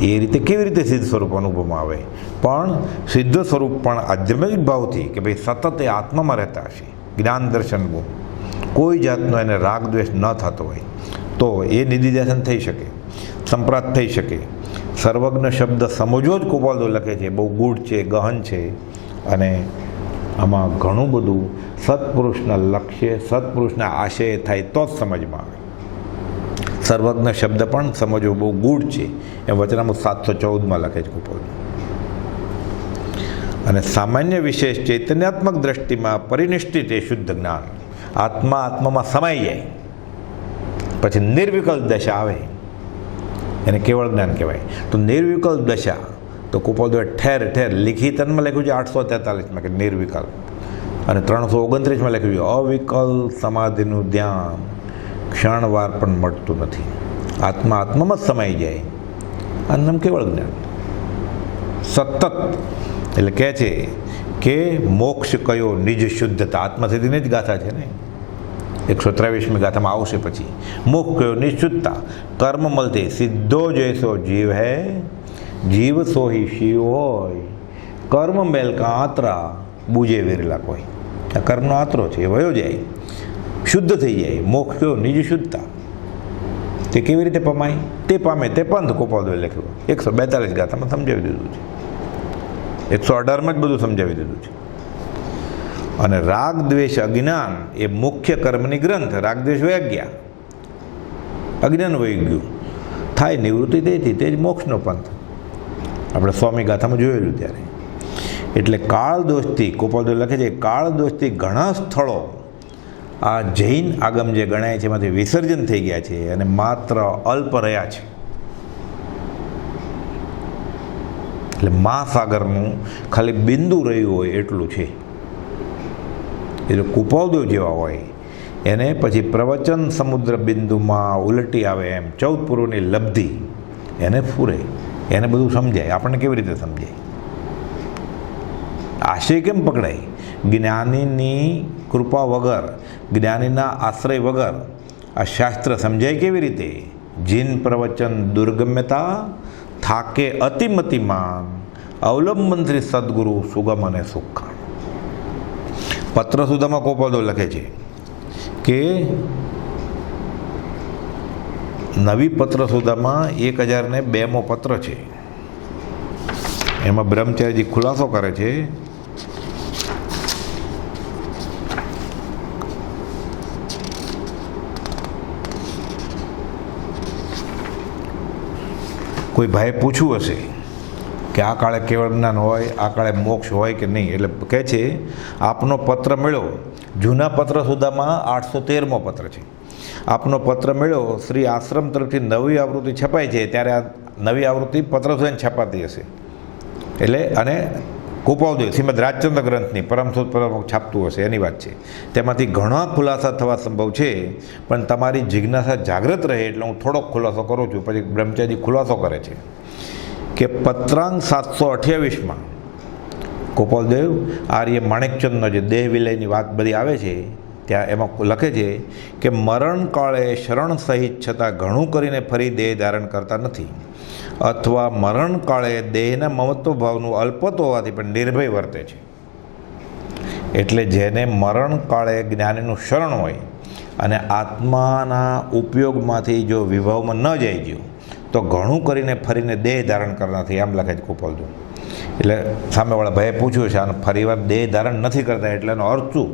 એ રીતે કેવી રીતે સિદ્ધ સ્વરૂપ અનુભવમાં આવે? પણ સિદ્ધ સ્વરૂપ પણ આધ્યાત્મિક ભાવથી કે ભાઈ સતત એ આત્મામાં રહેતા હશે, જ્ઞાન દર્શન કોઈ જાતનો એને રાગ દ્વેષ ન થતો હોય તો એ નિધિધ્યાસન થઈ શકે, સંપ્રાપ્ત થઈ શકે. સર્વજ્ઞ શબ્દ સમજો જ કુપાલદેવ લખે છે, બહુ ગૂઢ છે, ગહન છે, અને આમાં ઘણું બધું સત્પુરુષના લક્ષ્ય, સત્પુરુષના આશય થાય તો જ સમજમાં આવે. સર્વજ્ઞ શબ્દ પણ સમજવો બહુ ગૂઢ છે, એ વચનામૃત 714માં લખે છે કુપાલદેવ. અને સામાન્ય વિશેષ ચૈતન્યાત્મક દ્રષ્ટિમાં પરિનિષ્ઠિત એ શુદ્ધ જ્ઞાન, આત્મામાં સમાઈ જાય પછી નિર્વિકલ્પ દશા આવે, એને કેવળ જ્ઞાન કહેવાય. તો નિર્વિકલ્પ દશા તો કુપાલદેવે ઠેર ઠેર લિખિતનમાં લખ્યું છે 843માં કે નિર્વિકલ્પ, અને 329માં લખ્યું છે અવિકલ્પ સમાધિનું ધ્યાન ક્ષણવાર પણ મળતું નથી, આત્મામાં જ સમાઈ જાય. આ નામ કેવળ જ્ઞાન. સતત એટલે કહે છે કે મોક્ષ કયો નિજ શુદ્ધતા, આત્મસિદ્ધિની જ ગાથા છે ને, 123મી ગાથામાં આવશે. પછી મોક્ષ કયો નિજ શુદ્ધતા, કર્મ મળતી સીધો જૈસો જીવ હે, જીવ સોહી શિવ હોય, કર્મ મેલ કા આતરા બુજે વિરલા કોઈ. આ કર્મનો આતરો છે, એ વયો જાય, શુદ્ધ થઈ જાય. મોક્ષ કયો નિજ શુદ્ધતા, તે કેવી રીતે પમાય? તે પામે તે પંથ ગોપાલદેવે લખ્યું. 142 ગાથામાં સમજાવી દીધું છે. 118માં જ બધું સમજાવી દીધું છે. અને રાગ દ્વેષ અજ્ઞાન એ મુખ્ય કર્મની ગ્રંથ. રાગ દ્વેષ વહી ગયા, અજ્ઞાન વહી ગયું, થાય નિવૃત્તિ તેથી તે જ મોક્ષનો પંથ. આપણે સ્વામી ગાથામાં જોયેલું ત્યારે. એટલે કાળ દોષથી ગોપાલદેવ લખે છે, કાળ દોષથી ઘણા સ્થળો આ જૈન આગમ જે ગણાય છે એમાંથી વિસર્જન થઈ ગયા છે અને માત્ર અલ્પ રહ્યા છે. એટલે મહાસાગરનું ખાલી બિંદુ રહ્યું હોય એટલું છે. એટલે કુપાવદેવ જેવા હોય એને પછી પ્રવચન સમુદ્ર બિંદુમાં ઉલટી આવે એમ 14 પૂર્વની લબ્ધિ એને ફૂરે, એને બધું સમજાય. આપણને કેવી રીતે સમજાય? આશય કેમ પકડાય? જ્ઞાનીની કૃપા વગર, જ્ઞાનીના આશ્રય વગર આ શાસ્ત્ર સમજાય કેવી રીતે? જીન પ્રવચન દુર્ગમ્યતા થાકે અતિમતિમાન, અવલંબનથી સદગુરુ સુગમ અને સુખાણ. પત્ર સુધામાં ગોપાલદેવ લખે છે કે નવી પત્ર સુધામાં 1002મો પત્ર છે. એમાં બ્રહ્મચારીજી ખુલાસો કરે છે કોઈ ભાઈ પૂછવું હશે કે આ કાળે કેવળ જ્ઞાન હોય, આ કાળે મોક્ષ હોય કે નહીં, એટલે કહે છે આપનો પત્ર મળ્યો. જૂના પત્ર સુધામાં 813મો પત્ર છે. આપનો પત્ર મળ્યો શ્રી આશ્રમ તરફથી નવી આવૃત્તિ છપાય છે, ત્યારે આ નવી આવૃત્તિ પત્ર સુધાની છપાતી હશે. એટલે અને ગોપાલદેવ શ્રીમદ રાજચંદ્ર ગ્રંથની પરમસુદ પરમ છાપતું હશે એની વાત છે. તેમાંથી ઘણા ખુલાસા થવા સંભવ છે, પણ તમારી જિજ્ઞાસા જાગૃત રહે એટલે હું થોડોક ખુલાસો કરું છું. પછી બ્રહ્મચારી ખુલાસો કરે છે કે પત્રાંક 728માં ગોપાલદેવ આર્ય માણેકચંદનો જે દેહ વિલયની વાત બધી આવે છે ત્યાં એમાં લખે છે કે મરણકાળે શરણ સહિત છતાં ઘણું કરીને ફરી દેહ ધારણ કરતા નથી, અથવા મરણકાળે દેહના મમત્વ ભાવનું અલ્પત્વ હોવાથી પણ નિર્ભય વર્તે છે. એટલે જેને મરણકાળે જ્ઞાનીનું શરણ હોય અને આત્માના ઉપયોગમાંથી જો વિભાવમાં ન જાય ગયું તો ઘણું કરીને ફરીને દેહ ધારણ કરતા નથી, એમ લખે છે ગોપાલદેવ. એટલે સામેવાળા ભાઈએ પૂછ્યું છે અને ફરીવાર દેહ ધારણ નથી કરતા એટલે એનો અર્થ શું?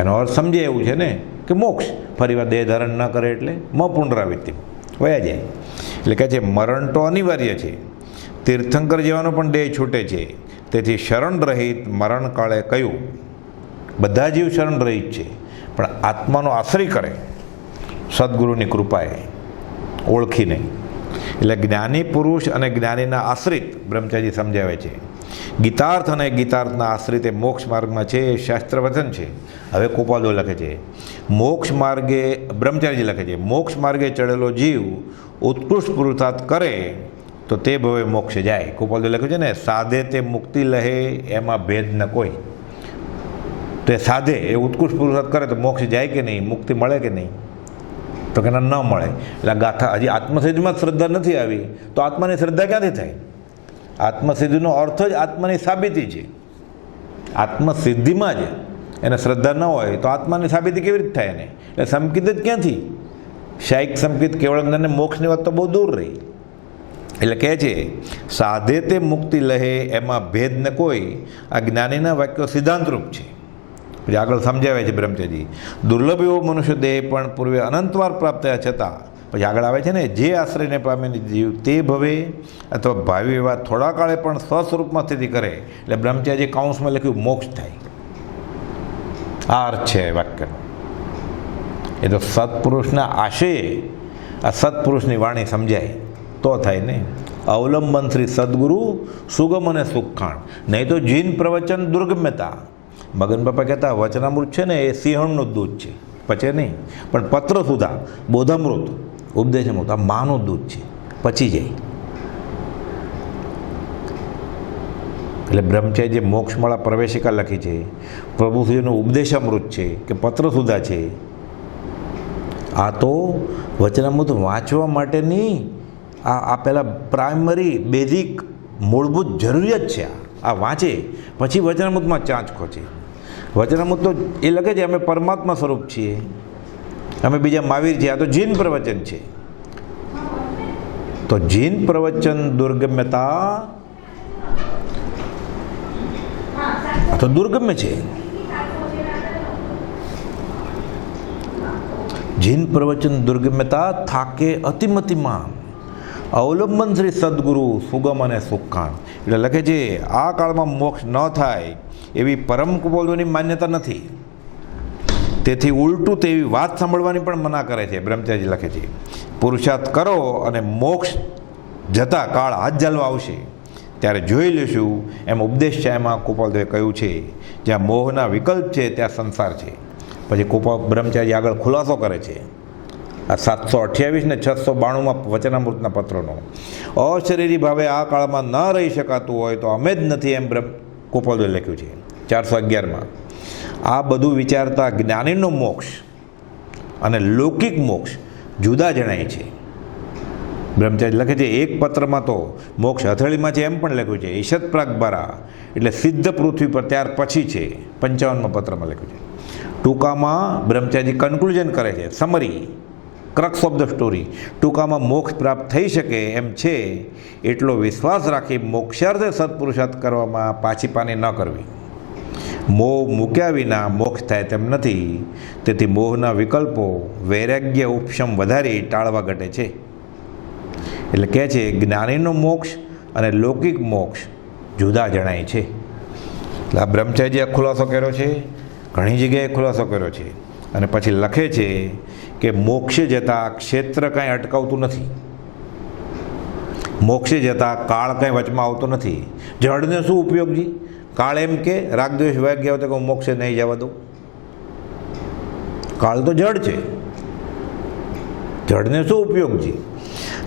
એનો અર્થ સમજે એવું છે ને કે મોક્ષ. ફરીવાર દેહ ધારણ ન કરે એટલે પુનરાવૃત્તિ વયા જાય. એટલે કહે છે મરણ તો અનિવાર્ય છે, તીર્થંકર જેવાનો પણ દેહ છૂટે છે, તેથી શરણ રહિત મરણકાળે કયું? બધા જીવ શરણ રહિત છે, પણ આત્માનો આશ્રય કરે સદગુરુની કૃપાએ ઓળખીને. એટલે જ્ઞાની પુરુષ અને જ્ઞાનીના આશ્રિત બ્રહ્મચારી સમજાવે છે. ગીતાર્થ અને ગીતાર્થના આશ્રિત એ મોક્ષ માર્ગમાં છે એ શાસ્ત્ર વચન છે. હવે ગોપાલદેવ લખે છે મોક્ષ માર્ગે, બ્રહ્મચારીજી લખે છે મોક્ષ માર્ગે ચડેલો જીવ ઉત્કૃષ્ટ પુરુષાર્થ કરે તો તે ભવે મોક્ષ જાય. ગોપાલદેવ લખ્યું છે ને સાધે તે મુક્તિ લહે એમાં ભેદ ન કોઈ. તો એ સાધે એ ઉત્કૃષ્ટ પુરુષાર્થ કરે તો મોક્ષ જાય કે નહીં, મુક્તિ મળે કે નહીં? તો કે ન મળે. એટલે ગાથા હજી આત્મસિદ્ધિમાં શ્રદ્ધા નથી આવી તો આત્માની શ્રદ્ધા ક્યાંથી થાય? આત્મસિદ્ધિનો અર્થ જ આત્માની સાબિતી છે. આત્મસિદ્ધિમાં જ એને શ્રદ્ધા ન હોય તો આત્માની સાબિતી કેવી રીતે થાય એને? એટલે સંકિત જ ક્યાંથી? શાયિક સંકિત કેવળ જ્ઞાનને મોક્ષની વાત તો બહુ દૂર રહી. એટલે કહે છે સાધે તે મુક્તિ લહે એમાં ભેદ ન કોઈ. આ જ્ઞાનીના વાક્યો સિદ્ધાંતરૂપ છે. પછી આગળ સમજાવે છે બ્રહ્મચારી દુર્લભ એવો મનુષ્ય દેહ પણ પૂર્વે અનંતવાર પ્રાપ્ત થયા છતાં, પછી આગળ આવે છે ને જે આશ્રયને પામેલી જીવ તે ભવે અથવા ભાવિ એવા થોડા કાળે પણ સ્વસ્વરૂપમાં સ્થિતિ કરે. એટલે બ્રહ્મચારી કાઉન્સમાં લખ્યું મોક્ષ થાય. આ અર્થ છે વાક્યનો. એ તો સત્પુરુષના આશયે આ સત્પુરુષની વાણી સમજાય તો થાય ને. અવલંબન શ્રી સદગુરુ સુગમ અને સુખાણ, નહીં તો જીન પ્રવચન દુર્ગમ્યતા. મગન બાપા કહેતા વચનામૃત છે ને એ સિંહણનું દૂધ છે, પચે નહીં. પણ પત્ર સુધા બોધામૃત ઉપદેશામૃત આ માનું દૂધ છે, પચી જાય. એટલે બ્રહ્મચારી જે મોક્ષમાળા પ્રવેશિકા લખી છે, પ્રભુશ્રીનું ઉપદેશામૃત છે કે પત્ર સુધા છે, આ તો વચનામૃત વાંચવા માટેની આ પહેલાં પ્રાઇમરી બેઝિક મૂળભૂત જરૂરિયાત છે. આ વાંચે પછી વચનામૃતમાં ચાંચ ખોચે. વચનામૃત તો એ લખે છે અમે પરમાત્મા સ્વરૂપ છીએ, અમે બીજા મહાવીર છીએ, આ તો જીન પ્રવચન છે. તો જીન પ્રવચન દુર્ગમ્યતા તો દુર્ગમ્ય છે. જીન પ્રવચન દુર્ગમ્યતા થાકે અતિમતિમાન અવલંબન શ્રી સદગુરુ સુગમ અને સુખાન. એટલે લખે છે આ કાળમાં મોક્ષ ન થાય એવી પરમ કુપોલોની માન્યતા નથી. તેથી ઉલટું તેવી વાત સાંભળવાની પણ મના કરે છે. બ્રહ્મચારી લખે છે પુરુષાર્થ કરો અને મોક્ષ જતાં કાળ હાથ ઝાલવા આવશે ત્યારે જોઈ લેશું એમ ઉપદેશ ચાયમાં કુપાલદેવે કહ્યું છે. જ્યાં મોહના વિકલ્પ છે ત્યાં સંસાર છે. પછી બ્રહ્મચારી આગળ ખુલાસો કરે છે આ 728 ને 692 વચનામૃતના પત્રોનો. અશરીરી ભાવે આ કાળમાં ન રહી શકાતું હોય તો અમે જ નથી એમ કુપાલદેવે લખ્યું છે 411. આ બધું વિચારતા જ્ઞાનીનો મોક્ષ અને લૌકિક મોક્ષ જુદા જણાય છે. બ્રહ્મચારી લખે છે એક પત્રમાં તો મોક્ષ હથેળીમાં છે એમ પણ લખ્યું છે. ઈશત પ્રાગબારા એટલે સિદ્ધ પૃથ્વી પર ત્યાર પછી છે 55માં પત્રમાં લખ્યું છે. ટૂંકામાં બ્રહ્મચારી કન્ક્લુઝન કરે છે, summary crux of the story. ટૂંકામાં મોક્ષ પ્રાપ્ત થઈ શકે એમ છે એટલો વિશ્વાસ રાખી મોક્ષાર્થે સત્પુરુષાર્થ કરવામાં પાછી પાની ન કરવી. મોહ મૂક્યા વિના મોક્ષ થાય તેમ નથી. તેથી મોહના વિકલ્પો વૈરાગ્ય ઉપશમ વધારી ટાળવા ઘટે છે. એટલે કહે છે જ્ઞાનીનો મોક્ષ અને લૌકિક મોક્ષ જુદા જણાય છે. એટલે આ બ્રહ્મચારીએ ખુલાસો કર્યો છે, ઘણી જગ્યાએ ખુલાસો કર્યો છે. અને પછી લખે છે કે મોક્ષે જતાં ક્ષેત્ર કાંઈ અટકાવતું નથી. મોક્ષે જતાં કાળ કાંઈ વચમાં આવતો નથી. જડને શું ઉપયોગજી? કાળ એમ કે રાગદ્વેષ વાગ્ય આવતો કે હું મોક્ષે નહીં જવા દઉં. કાળ તો જડ છે, જડને શું ઉપયોગજી?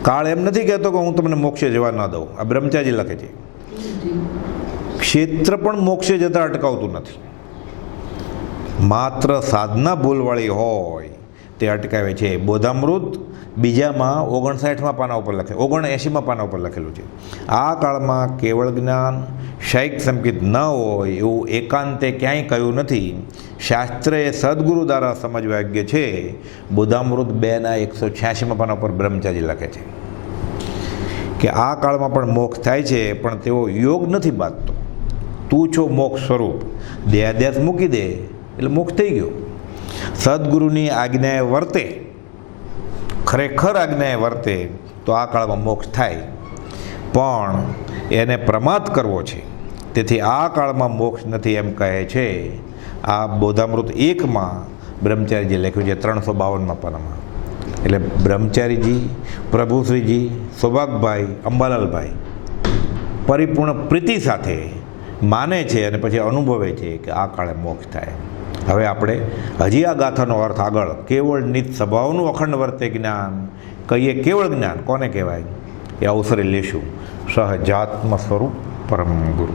કાળ એમ નથી કહેતો કે હું તમને મોક્ષે જવા ન દઉં. આ બ્રહ્મચારી લખે છે ક્ષેત્ર પણ મોક્ષે જતાં અટકાવતું નથી. માત્ર સાધના ભૂલવાળી હોય તે અટકાવે છે. બોધામૃત બીજામાં 59માં પાના ઉપર લખે 79માં પાના ઉપર લખેલું છે. આ કાળમાં કેવળ જ્ઞાન શાયિક સંકિત ન હોય એવું એકાંતે ક્યાંય કહ્યું નથી. શાસ્ત્રએ સદગુરુ દ્વારા સમજવા યોગ્ય છે. બોધામૃત 2ના 186માં પાના ઉપર બ્રહ્મચારી લખે છે કે આ કાળમાં પણ મોક્ષ થાય છે પણ તેઓ યોગ નથી બાંધતો. તું છો મોક્ષ સ્વરૂપ, દેહાદ્યાસ મૂકી દે એટલે મોક્ષ થઈ ગયો. સદગુરુની આજ્ઞાએ વર્તે, ખરેખર આજ્ઞાએ વર્તે તો આ કાળમાં મોક્ષ થાય. પણ એને પ્રમાદ કરવો છે તેથી આ કાળમાં મોક્ષ નથી એમ કહે છે. આ બોધામૃત 1માં બ્રહ્મચારીજી લખ્યું છે 352માં પાનામાં. એટલે બ્રહ્મચારીજી, પ્રભુશ્રીજી, સૌભાગભાઈ, અંબાલાલભાઈ પરિપૂર્ણ પ્રીતિ સાથે માને છે અને પછી અનુભવે છે કે આ કાળે મોક્ષ થાય. હવે આપણે હજી આ ગાથાનો અર્થ આગળ કેવળ નિત સ્વભાવનું અખંડ વર્તે જ્ઞાન કહીએ. કેવળ જ્ઞાન કોને કહેવાય એ અવસરે લેશું. સહજાત્મ સ્વરૂપ પરમ ગુરુ.